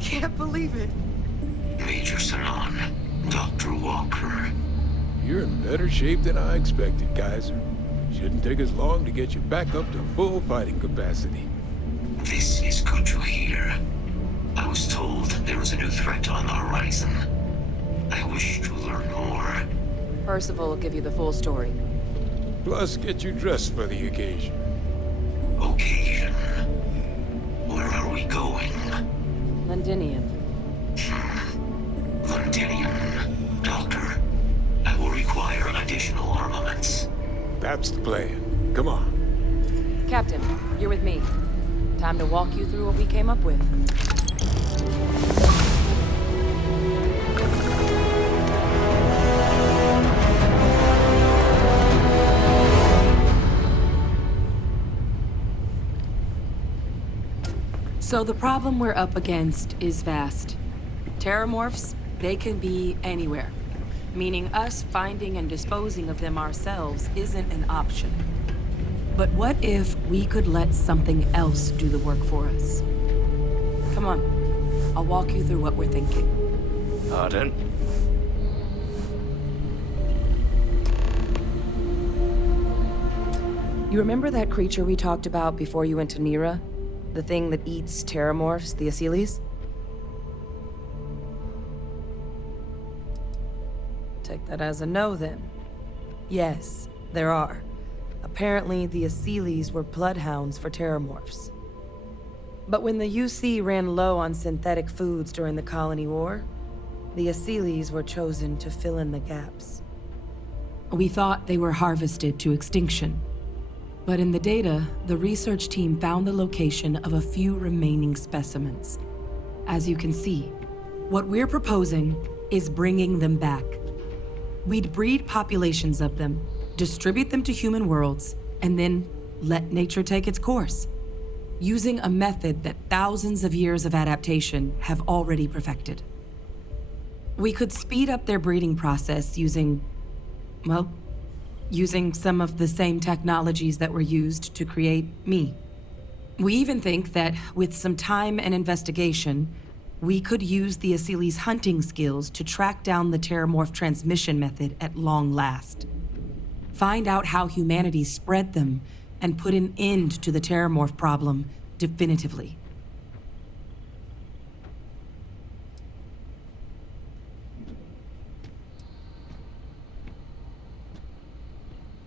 can't believe it. Major Sanon, Dr. Walker. You're in better shape than I expected, Kaiser. Shouldn't take us long to get you back up to full fighting capacity. This is good to hear. I was told there was a new threat on the horizon. I wish to learn more. Percival will give you the full story. Plus, get you dressed for the occasion. Occasion. Where are we going? Londinium. Londinium. Doctor, I will require additional armaments. That's the plan. Come on. Captain, you're with me. Time to walk you through what we came up with. So the problem we're up against is vast. Terramorphs, they can be anywhere. Meaning us finding and disposing of them ourselves isn't an option. But what if we could let something else do the work for us? Come on, I'll walk you through what we're thinking. Pardon? You remember that creature we talked about before you went to Nira? The thing that eats terramorphs, the Asylees? Take that as a no, then. Yes, there are. Apparently, the Asylees were bloodhounds for terramorphs. But when the UC ran low on synthetic foods during the Colony War, the Asylees were chosen to fill in the gaps. We thought they were harvested to extinction. But in the data, the research team found the location of a few remaining specimens. As you can see, what we're proposing is bringing them back. We'd breed populations of them, distribute them to human worlds, and then let nature take its course, using a method that thousands of years of adaptation have already perfected. We could speed up their breeding process using some of the same technologies that were used to create me. We even think that with some time and investigation, we could use the Asylees' hunting skills to track down the terramorph transmission method at long last. Find out how humanity spread them and put an end to the terramorph problem definitively.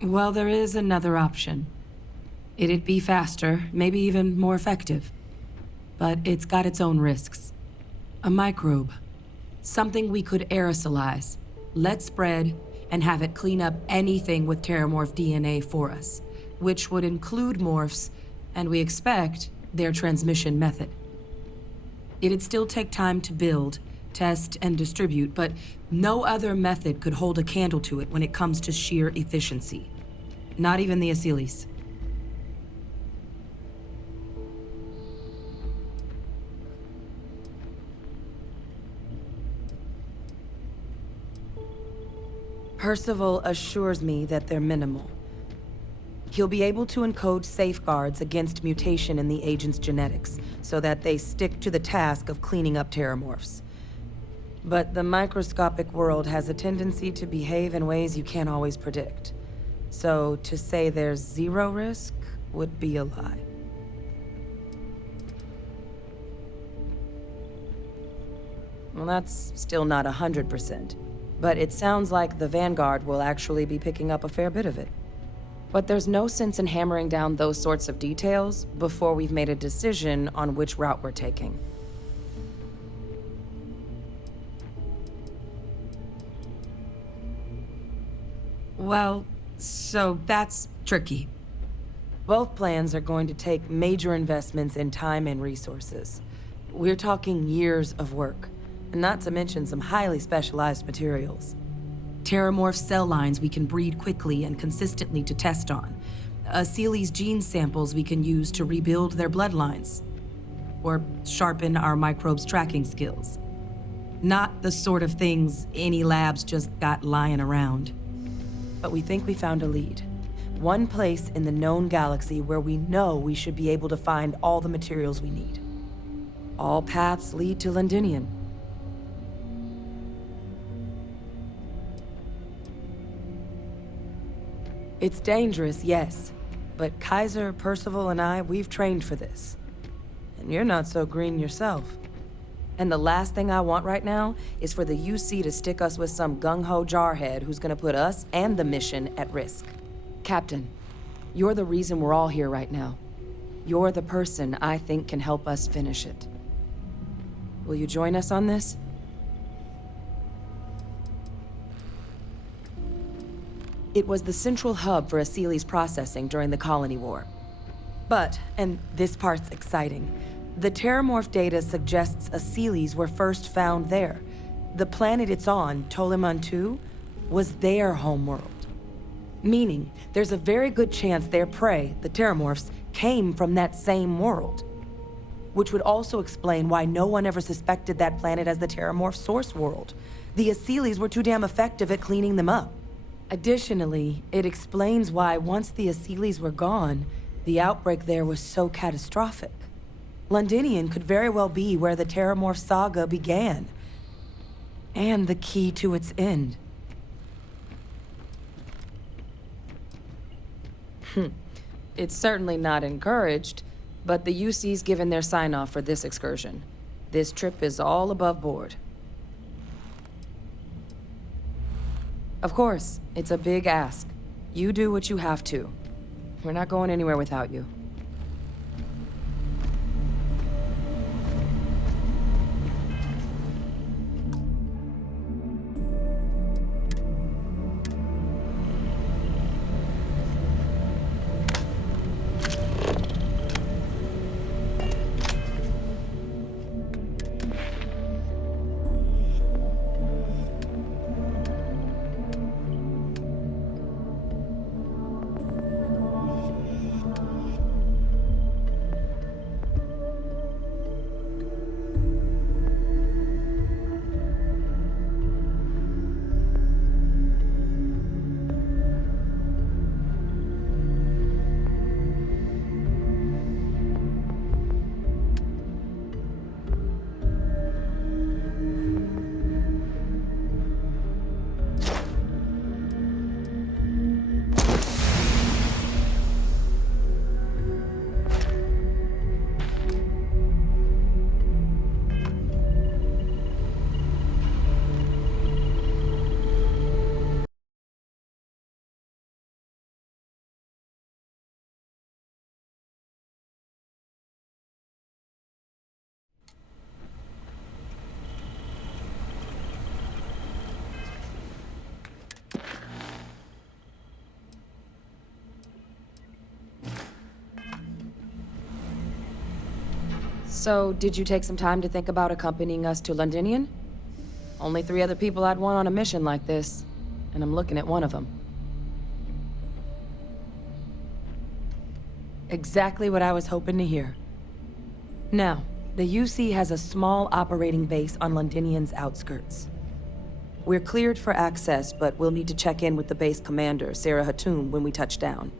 Well, there is another option. It'd be faster, maybe even more effective. But it's got its own risks. A microbe. Something we could aerosolize, let spread, and have it clean up anything with terramorph DNA for us, which would include morphs, and we expect their transmission method. It'd still take time to build, test, and distribute, but no other method could hold a candle to it when it comes to sheer efficiency. Not even the Asylees. Percival assures me that they're minimal. He'll be able to encode safeguards against mutation in the agent's genetics, so that they stick to the task of cleaning up terramorphs. But the microscopic world has a tendency to behave in ways you can't always predict. So to say there's zero risk would be a lie. Well, that's still not 100%. But it sounds like the Vanguard will actually be picking up a fair bit of it. But there's no sense in hammering down those sorts of details before we've made a decision on which route we're taking. Well, so that's tricky. Both plans are going to take major investments in time and resources. We're talking years of work, and not to mention some highly specialized materials. Terramorph cell lines we can breed quickly and consistently to test on. Asylees' gene samples we can use to rebuild their bloodlines. Or sharpen our microbes' tracking skills. Not the sort of things any labs just got lying around. But we think we found a lead. One place in the known galaxy where we know we should be able to find all the materials we need. All paths lead to Londinian. It's dangerous, yes. But Kaiser, Percival, and I, we've trained for this. And you're not so green yourself. And the last thing I want right now is for the UC to stick us with some gung-ho jarhead who's gonna put us and the mission at risk. Captain, you're the reason we're all here right now. You're the person I think can help us finish it. Will you join us on this? It was the central hub for Asili's processing during the Colony War. But, and this part's exciting, the Terramorph data suggests Asilis were first found there. The planet it's on, Toliman 2, was their homeworld. Meaning, there's a very good chance their prey, the Terramorphs, came from that same world. Which would also explain why no one ever suspected that planet as the Terramorph source world. The Asilis were too damn effective at cleaning them up. Additionally, it explains why once the Asilis were gone, the outbreak there was so catastrophic. Londinian could very well be where the Terramorph saga began. And the key to its end. It's certainly not encouraged, but the UC's given their sign-off for this excursion. This trip is all above board. Of course, it's a big ask. You do what you have to. We're not going anywhere without you. So, did you take some time to think about accompanying us to Londinian? Only 3 other people I'd want on a mission like this, and I'm looking at one of them. Exactly what I was hoping to hear. Now, the UC has a small operating base on Londinian's outskirts. We're cleared for access, but we'll need to check in with the base commander, Sarah Hatum, when we touch down.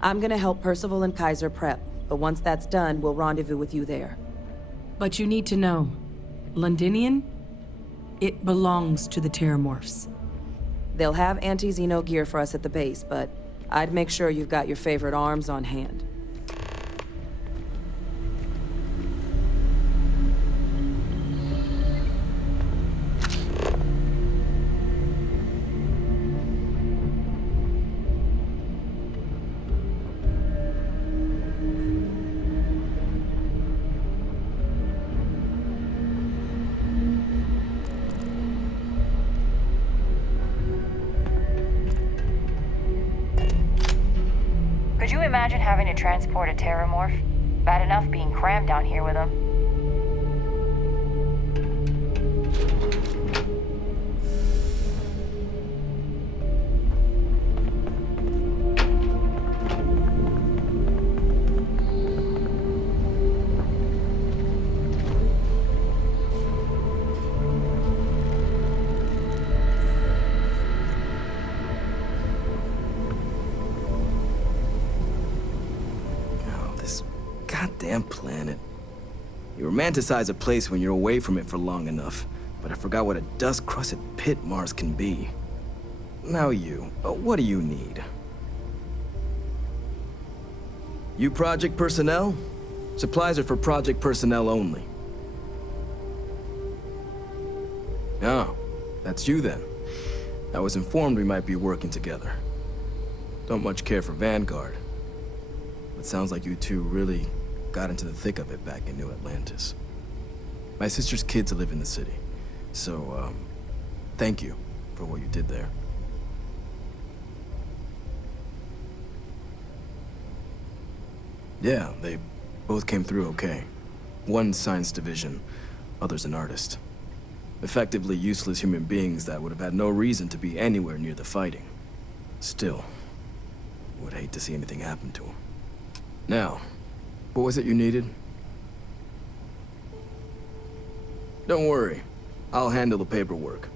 I'm gonna help Percival and Kaiser prep, but once that's done, we'll rendezvous with you there. But you need to know, Londinian, it belongs to the Terramorphs. They'll have anti-Xeno gear for us at the base, but I'd make sure you've got your favorite arms on hand. Could you imagine having to transport a Terramorph? Bad enough being crammed down here with them. Goddamn planet. romanticize a place when you're away from it for long enough, but I forgot what a dust-crusted pit Mars can be. Now what do you need? You project personnel? Supplies are for project personnel only. Oh, that's you then. I was informed we might be working together. Don't much care for Vanguard. But sounds like you two really got into the thick of it back in New Atlantis. My sister's kids live in the city, so, thank you for what you did there. Yeah, they both came through okay. One science division, other's an artist. Effectively useless human beings that would have had no reason to be anywhere near the fighting. Still, would hate to see anything happen to them. Now, what was it you needed? Don't worry, I'll handle the paperwork.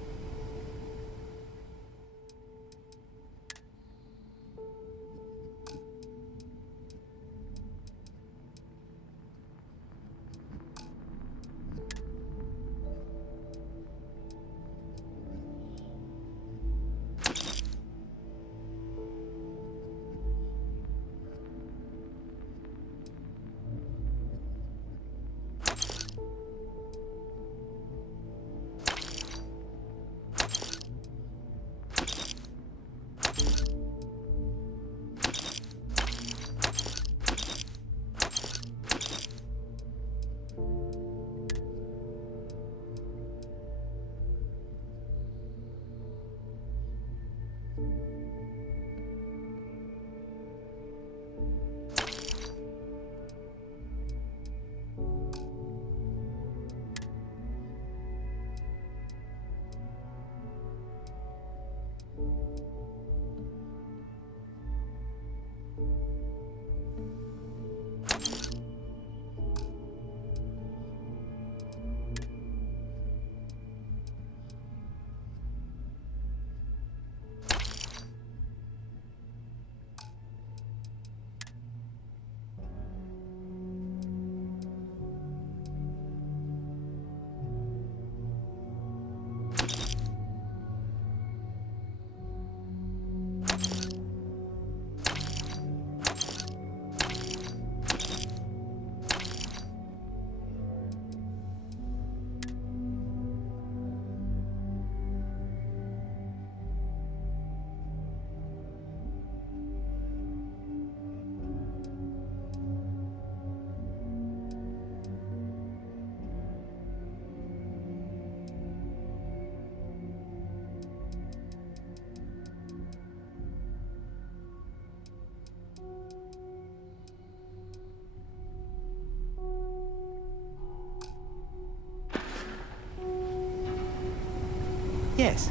Yes.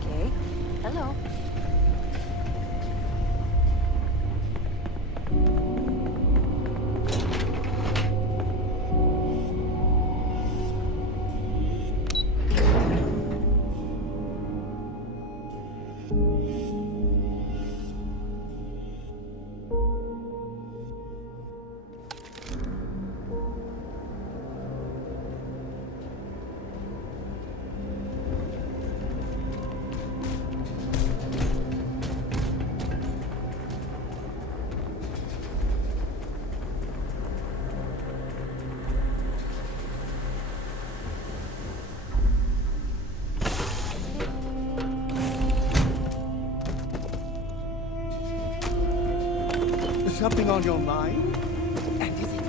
Okay. Hello. Something on your mind? And is it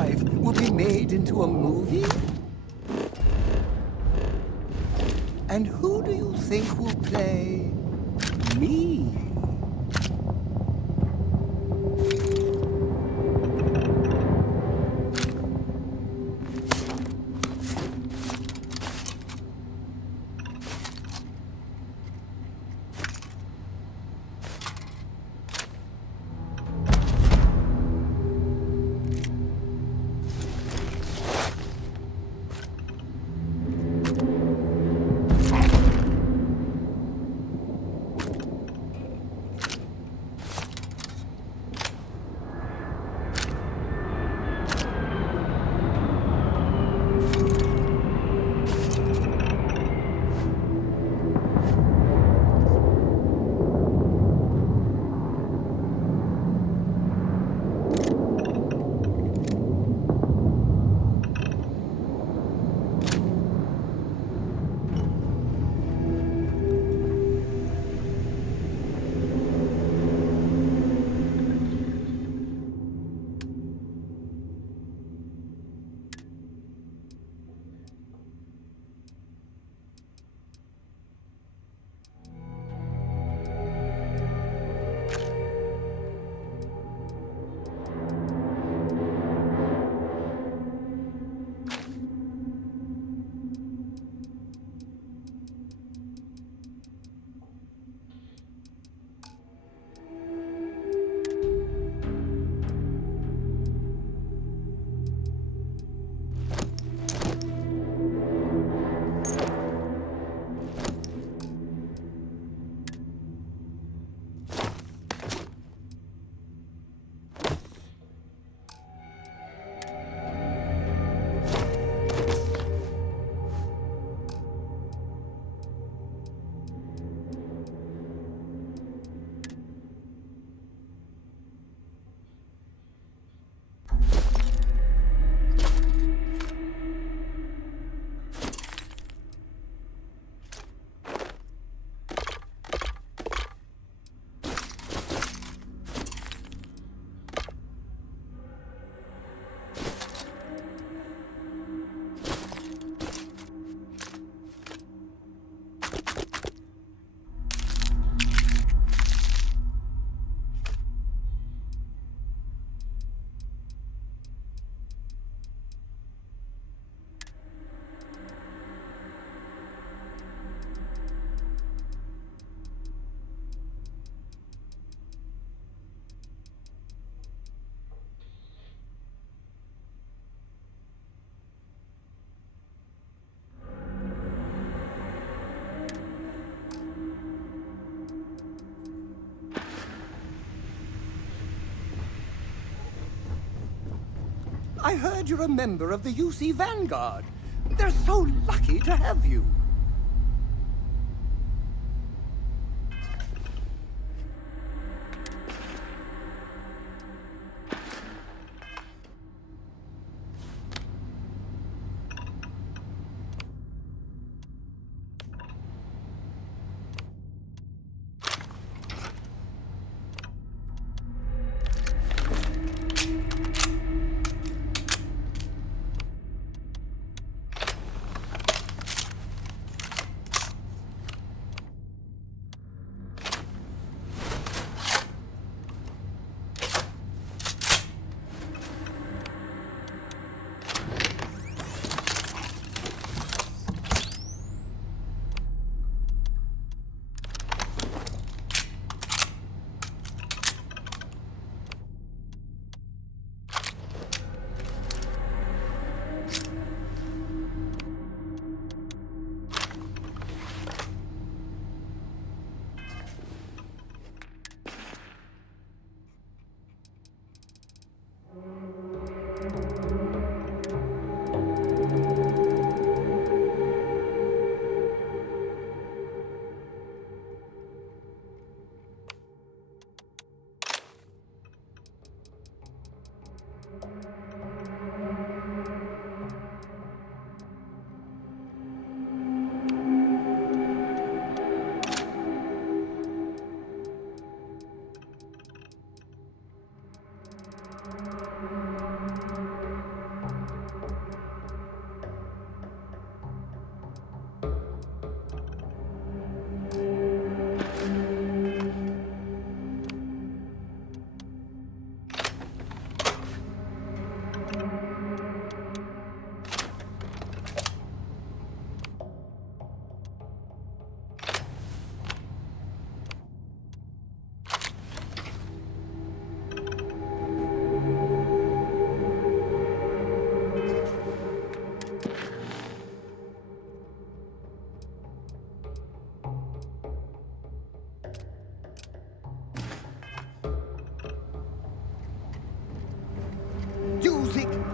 life will be made into a movie? And who do you think will play me? I heard you're a member of the UC Vanguard. They're so lucky to have you.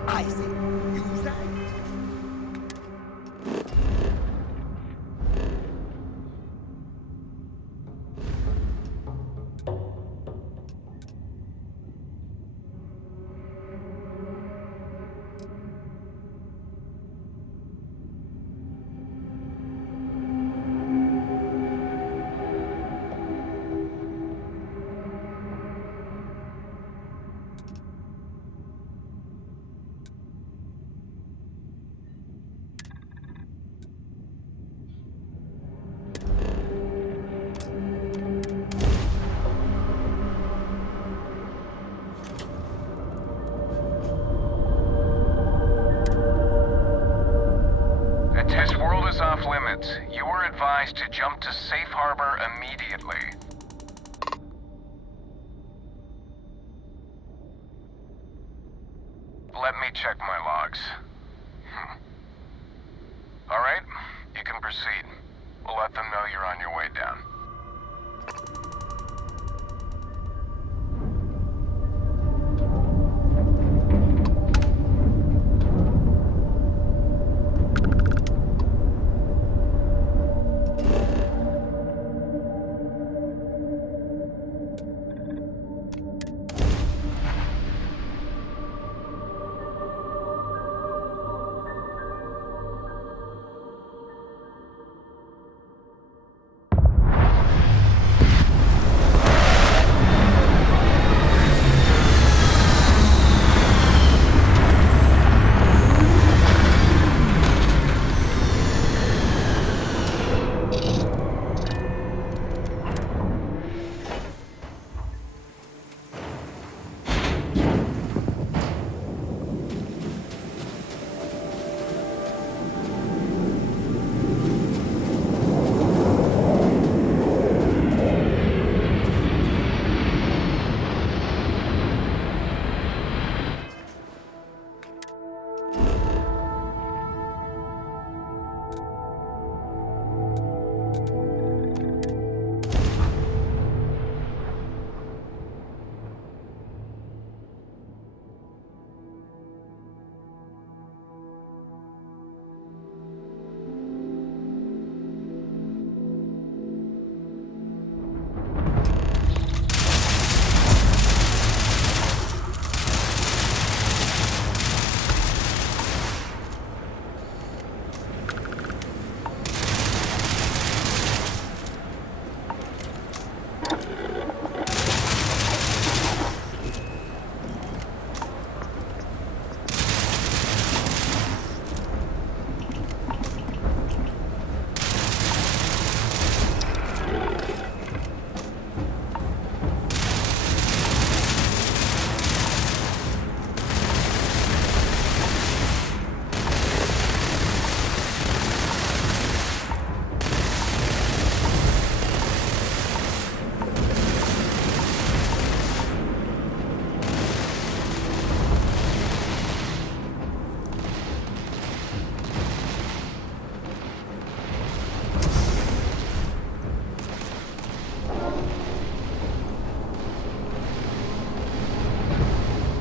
I say, use that. This world is off limits. You were advised to jump to safe harbor immediately. Let me check my logs. All right, you can proceed. We'll let them know you're on your way down.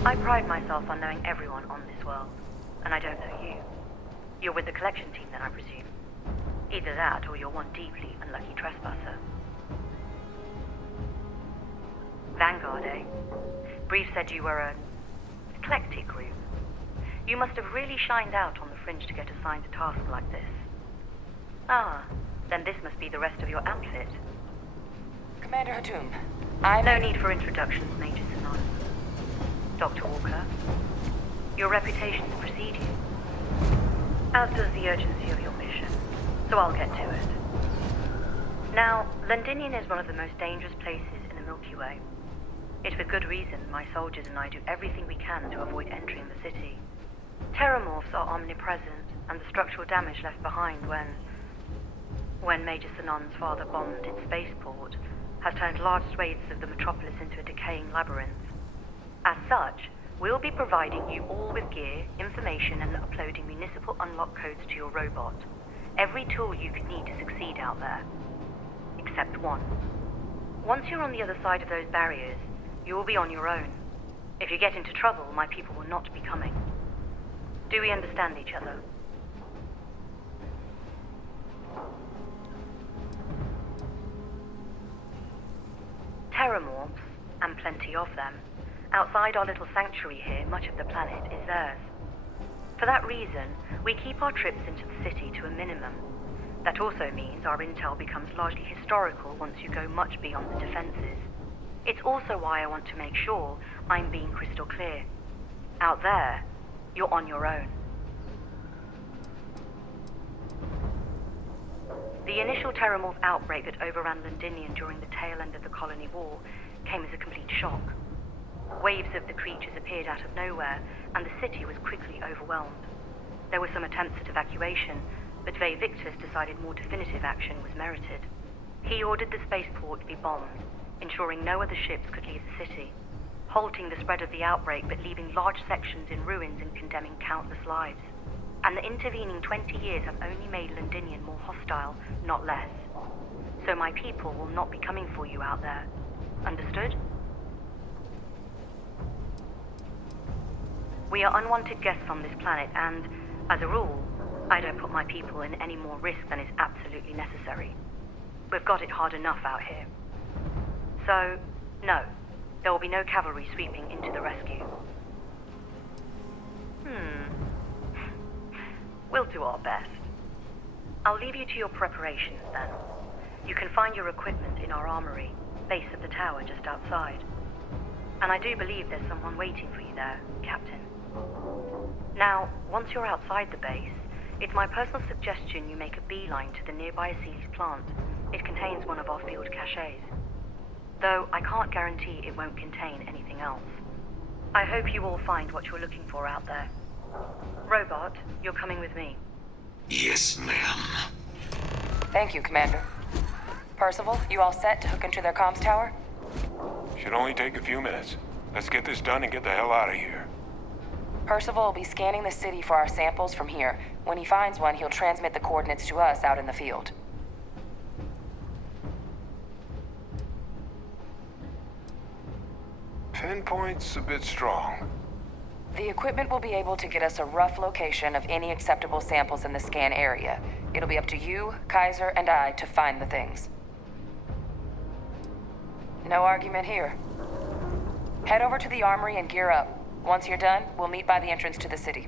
I pride myself on knowing everyone on this world, and I don't know you. You're with the collection team then, I presume. Either that, or you're one deeply unlucky trespasser. Vanguard, eh? Brief said you were an eclectic group. You must have really shined out on the fringe to get assigned a task like this. Ah, then this must be the rest of your outfit. Commander Hatum, No need for introductions, Major Sinan. Dr. Walker, your reputations precede you, as does the urgency of your mission, so I'll get to it. Now, Londinian is one of the most dangerous places in the Milky Way. It's with good reason my soldiers and I do everything we can to avoid entering the city. Terramorphs are omnipresent, and the structural damage left behind when Major Sinan's father bombed its spaceport has turned large swathes of the metropolis into a decaying labyrinth. As such, we'll be providing you all with gear, information, and uploading municipal unlock codes to your robot. Every tool you could need to succeed out there. Except one. Once you're on the other side of those barriers, you will be on your own. If you get into trouble, my people will not be coming. Do we understand each other? Terramorphs, and plenty of them, outside our little sanctuary here, much of the planet is theirs. For that reason, we keep our trips into the city to a minimum. That also means our intel becomes largely historical once you go much beyond the defenses. It's also why I want to make sure I'm being crystal clear. Out there, you're on your own. The initial Terramorph outbreak that overran Londinium during the tail end of the Colony War came as a complete shock. Waves of the creatures appeared out of nowhere, and the city was quickly overwhelmed. There were some attempts at evacuation, but Ve Victus decided more definitive action was merited. He ordered the spaceport to be bombed, ensuring no other ships could leave the city, halting the spread of the outbreak but leaving large sections in ruins and condemning countless lives. And the intervening 20 years have only made Londinium more hostile, not less. So my people will not be coming for you out there. Understood? We are unwanted guests on this planet, and, as a rule, I don't put my people in any more risk than is absolutely necessary. We've got it hard enough out here. So, no, there will be no cavalry sweeping into the rescue. We'll do our best. I'll leave you to your preparations then. You can find your equipment in our armory, base of the tower just outside. And I do believe there's someone waiting for you there, Captain. Now, once you're outside the base, it's my personal suggestion you make a beeline to the nearby Aceles plant. It contains one of our field caches. Though I can't guarantee it won't contain anything else. I hope you all find what you're looking for out there. Robot, you're coming with me. Yes, ma'am. Thank you, Commander. Percival, you all set to hook into their comms tower? Should only take a few minutes. Let's get this done and get the hell out of here. Percival will be scanning the city for our samples from here. When he finds one, he'll transmit the coordinates to us out in the field. Pinpoint's a bit strong. The equipment will be able to get us a rough location of any acceptable samples in the scan area. It'll be up to you, Kaiser, and I to find the things. No argument here. Head over to the armory and gear up. Once you're done, we'll meet by the entrance to the city.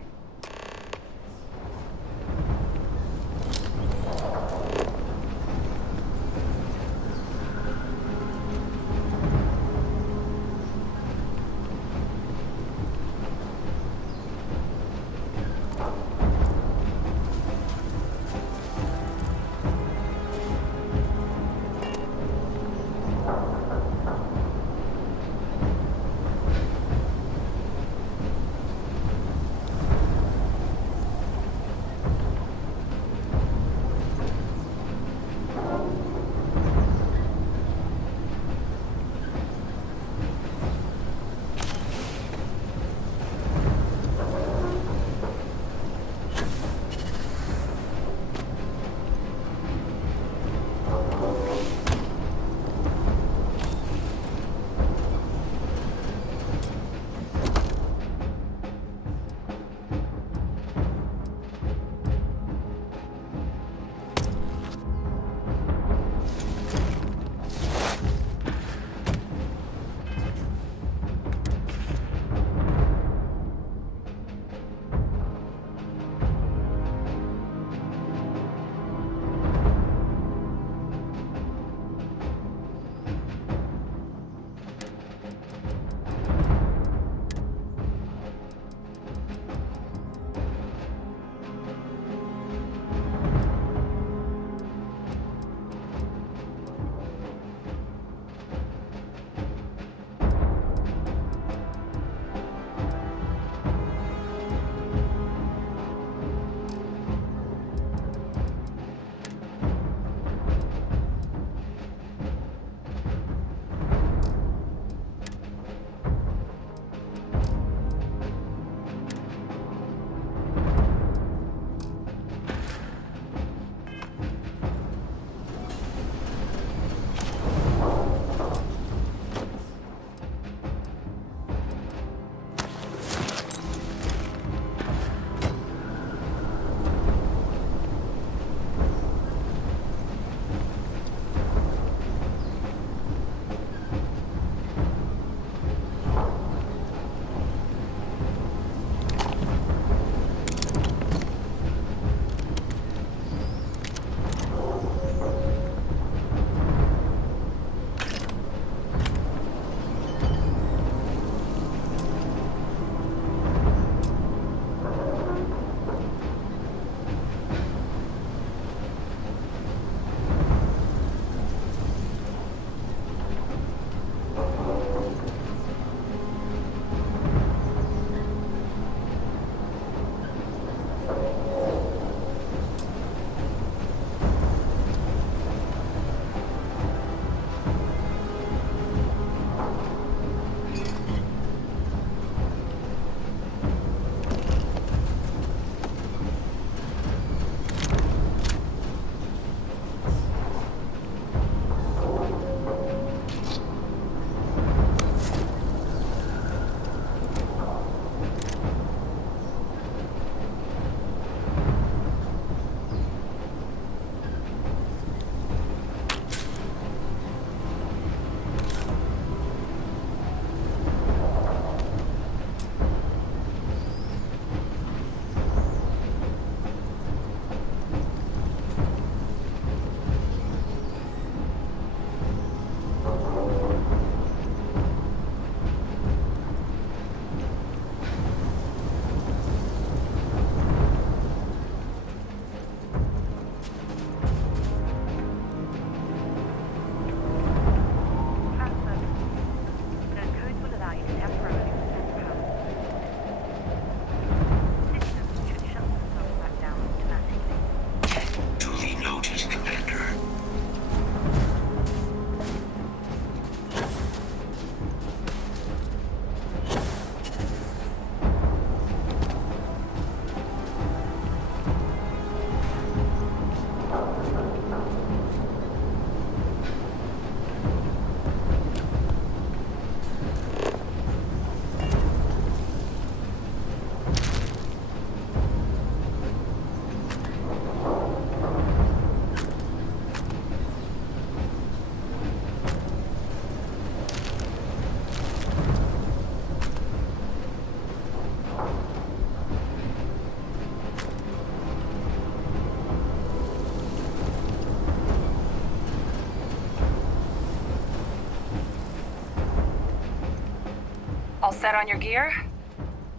set on your gear?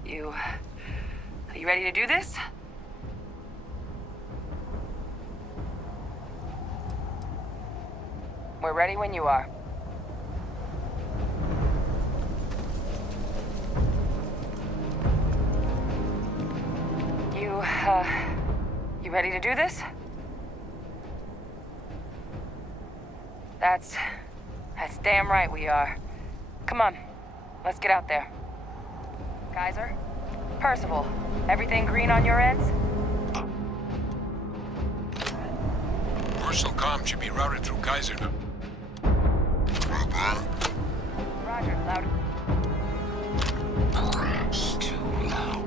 Are you ready to do this? We're ready when you are. You ready to do this? That's damn right we are. Come on, let's get out there. Kaiser? Percival, everything green on your ends? Personal comm should be routed through Kaiser now. Roger, loud. It's too loud.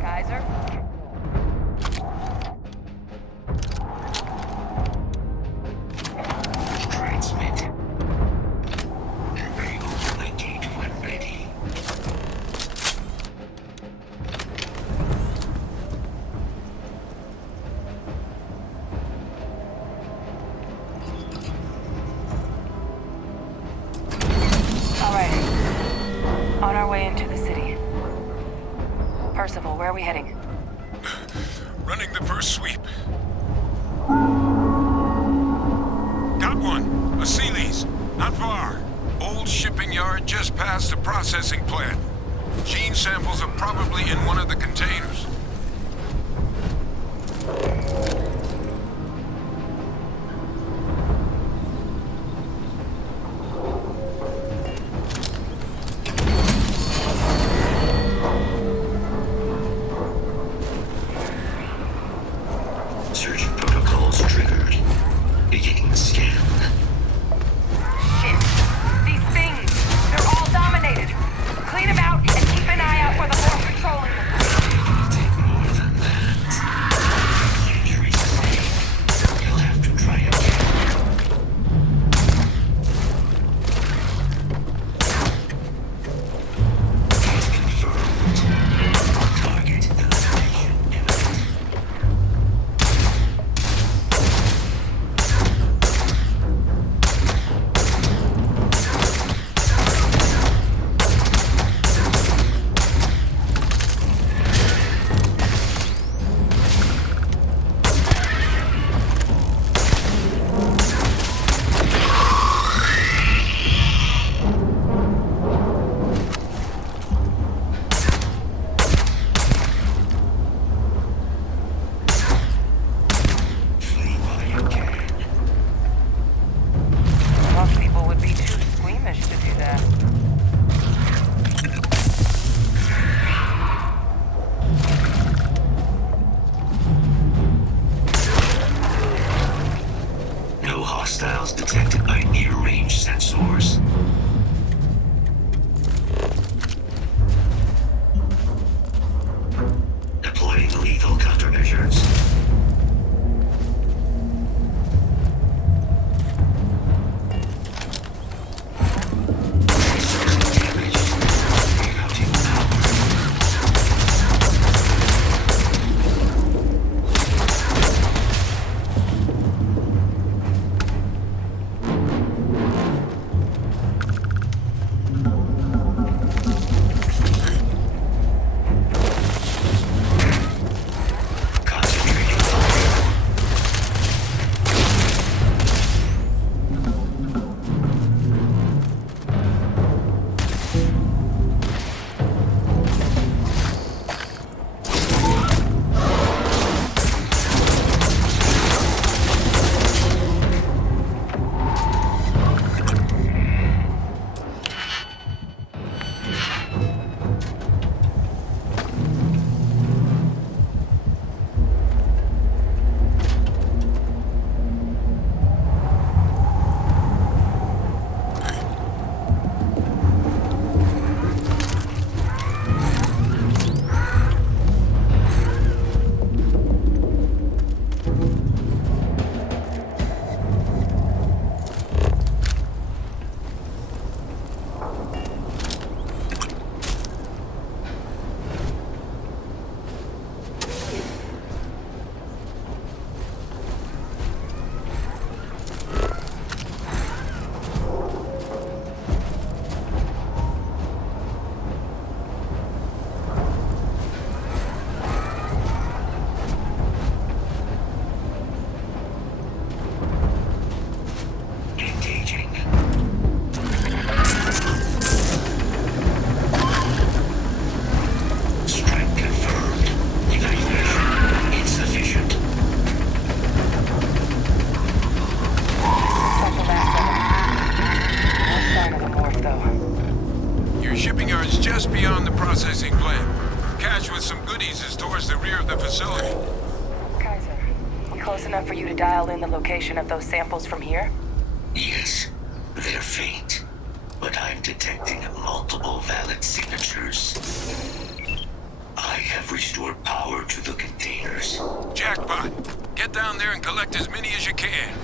Kaiser? Transmit. I open my gate when ready. All right. On our way into the city. Percival, where are we heading? Running the first sweep. Got one. A Sealy's. Not far. Old shipping yard just past the processing plant. Gene samples are probably in one of the containers. Search protocols triggered. Beginning the scan. Shit. These things, they're all dominated. Clean them out and keep an eye out for the more patrolling them. with some goodies is towards the rear of the facility. Kaiser, we close enough for you to dial in the location of those samples from here? Yes, they're faint, but I'm detecting multiple valid signatures. I have restored power to the containers. Jackpot! Get down there and collect as many as you can.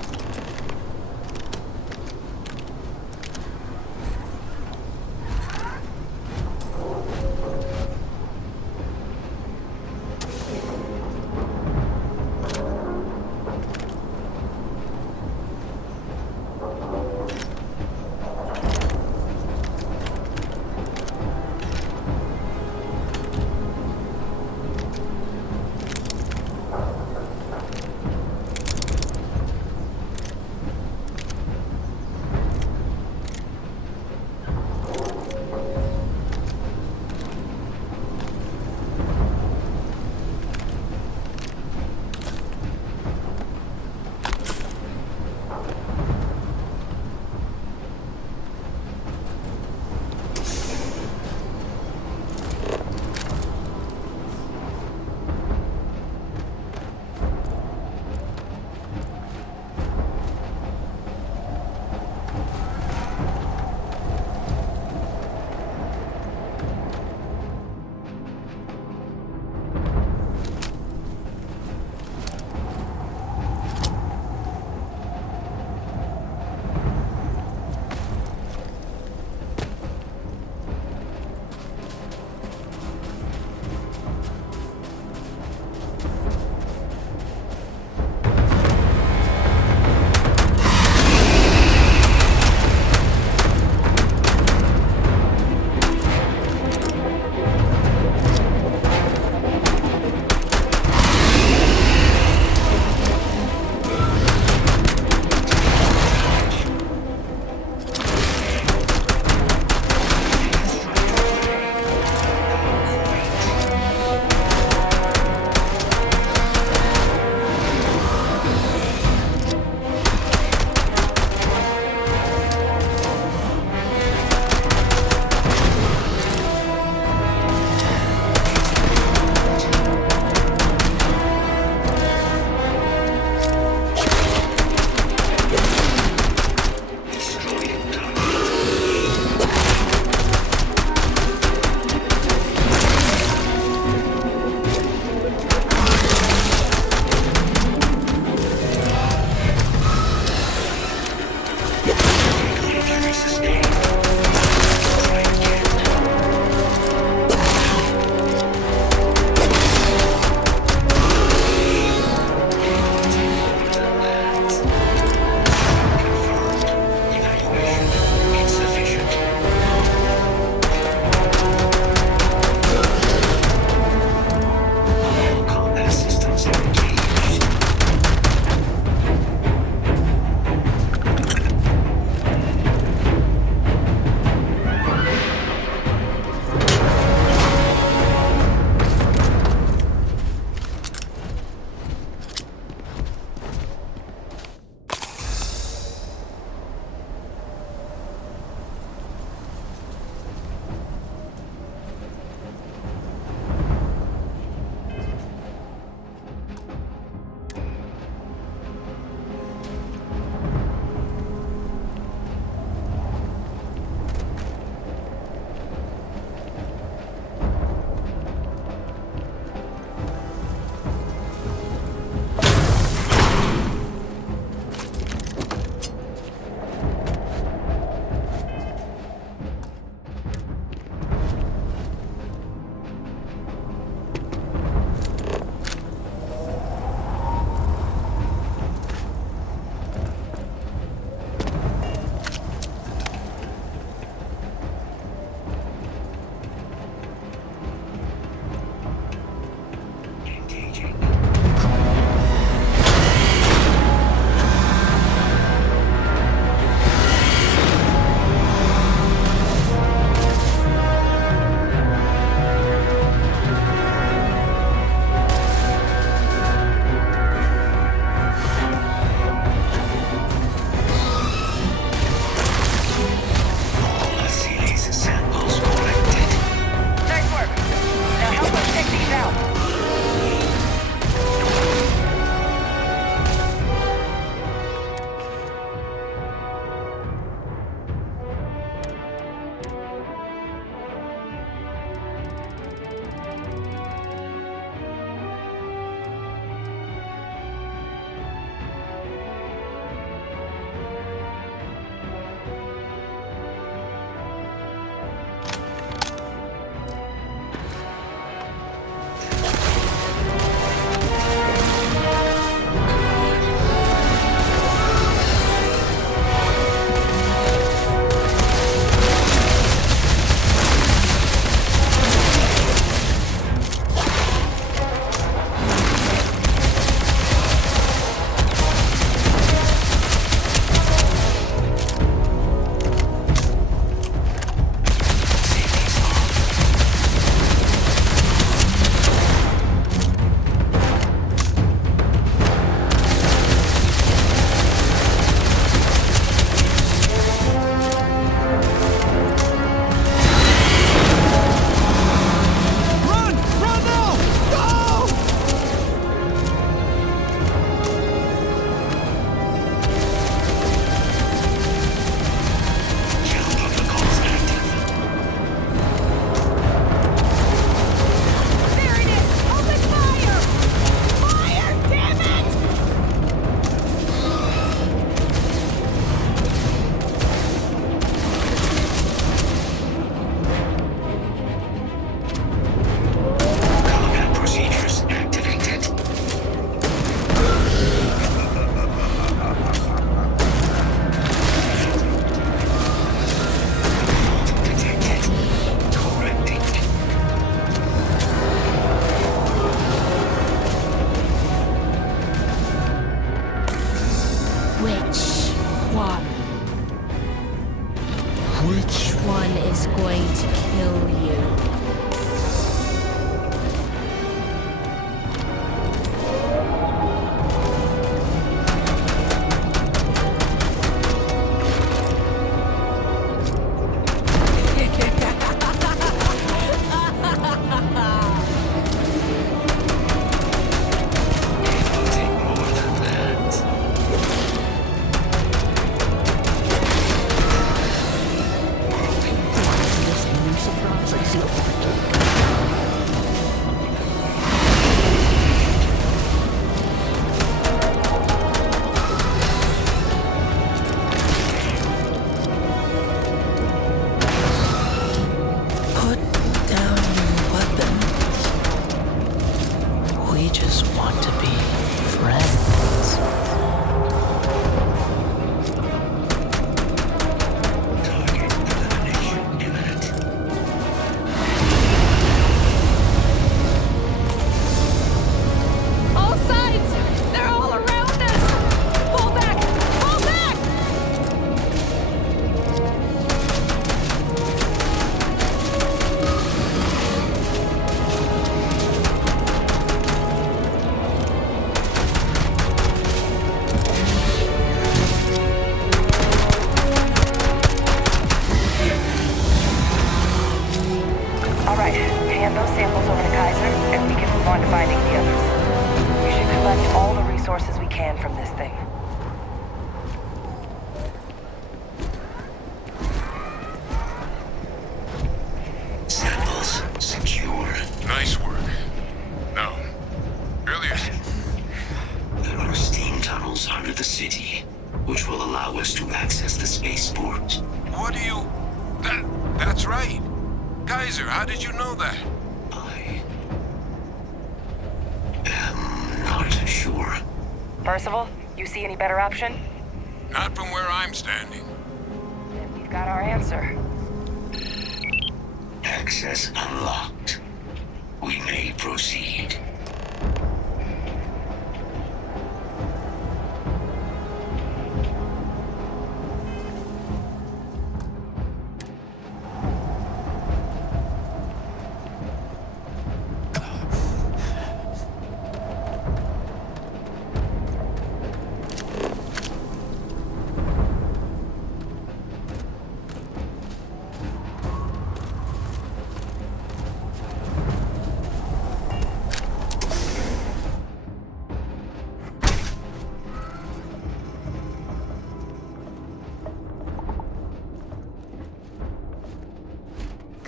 out. Percival, you see any better option? Not from where I'm standing. Then we've got our answer. Access unlocked. We may proceed.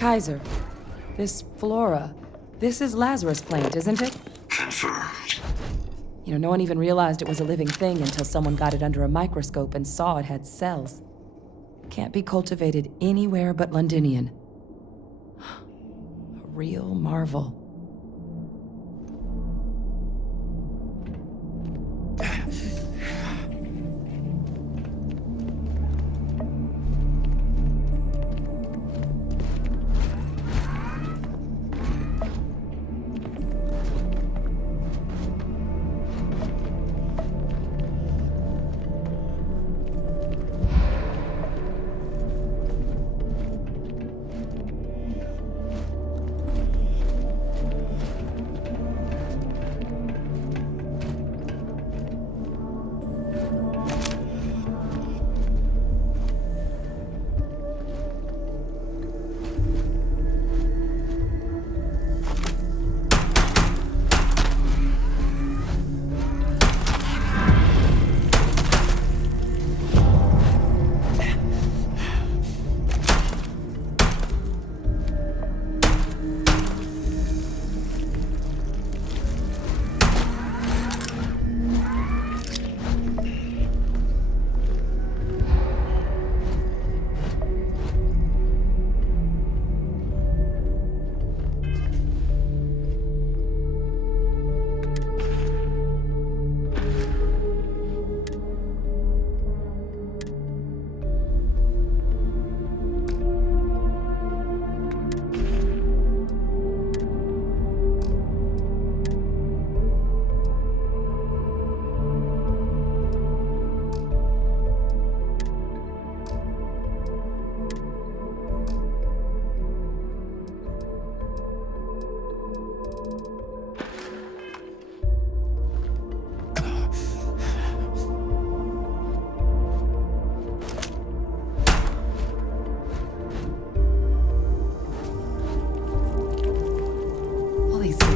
Kaiser, this flora, this is Lazarus plant, isn't it? Confirmed. You know, no one even realized it was a living thing until someone got it under a microscope and saw it had cells. Can't be cultivated anywhere but Londinian. A real marvel.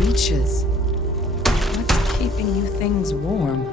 Leeches. What's keeping you things warm?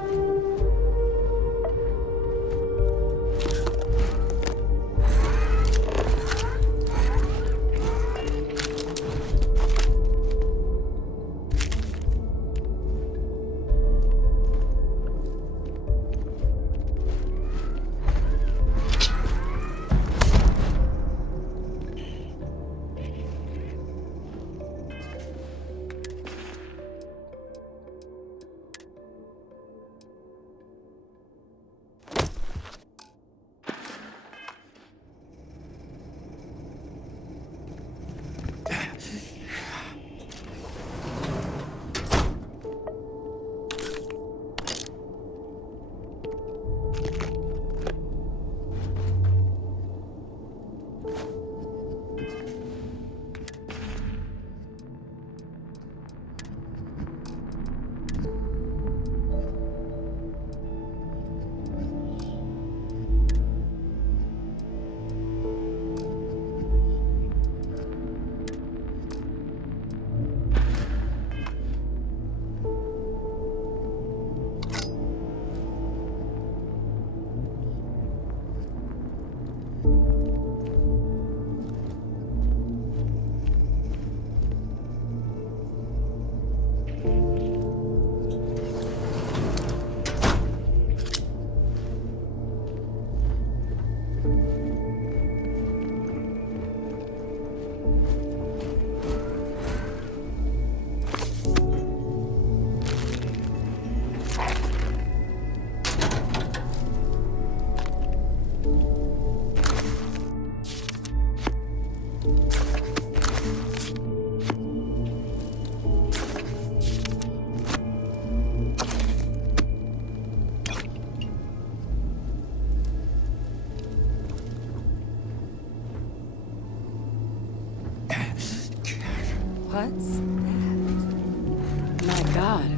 What's that? My God,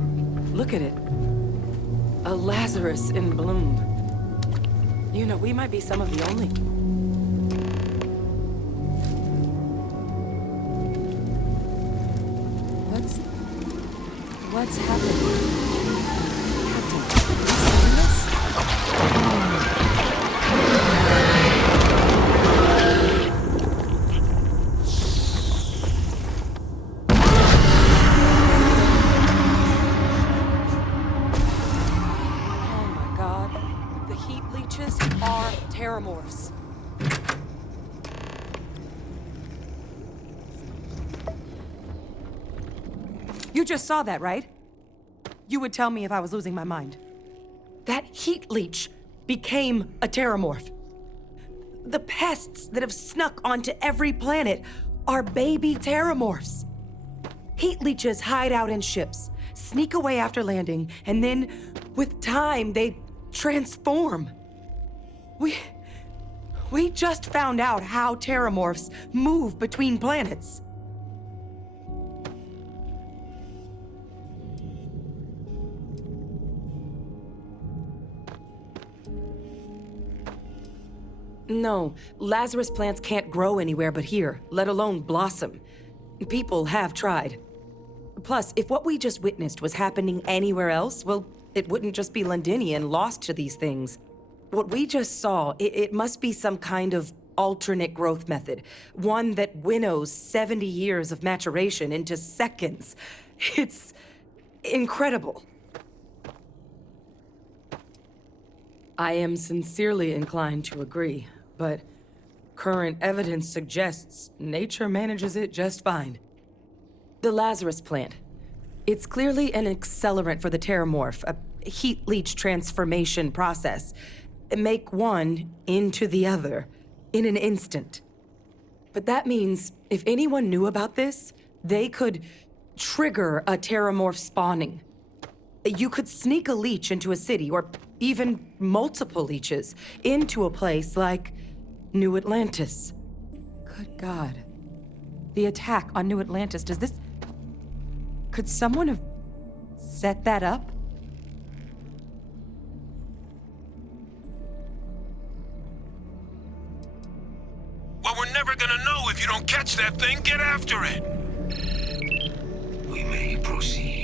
look at it. A Lazarus in bloom. You know, we might be some of the only... What's happening? Captain, are you seeing this? just saw that, right? You would tell me if I was losing my mind. That heat leech became a terramorph. The pests that have snuck onto every planet are baby terramorphs. Heat leeches hide out in ships, sneak away after landing, and then, with time, they transform. We just found out how terramorphs move between planets. No, Lazarus plants can't grow anywhere but here, let alone blossom. People have tried. Plus, if what we just witnessed was happening anywhere else, well, it wouldn't just be Londinian lost to these things. What we just saw, it must be some kind of alternate growth method. One that winnows 70 years of maturation into seconds. It's incredible. I am sincerely inclined to agree, but current evidence suggests nature manages it just fine. The Lazarus plant. It's clearly an accelerant for the terramorph, a heat leech transformation process. Make one into the other in an instant. But that means if anyone knew about this, they could trigger a terramorph spawning. You could sneak a leech into a city, or even multiple leeches, into a place like New Atlantis. Good God. The attack on New Atlantis, could someone have set that up? Well, we're never gonna know if you don't catch that thing. Get after it! We may proceed.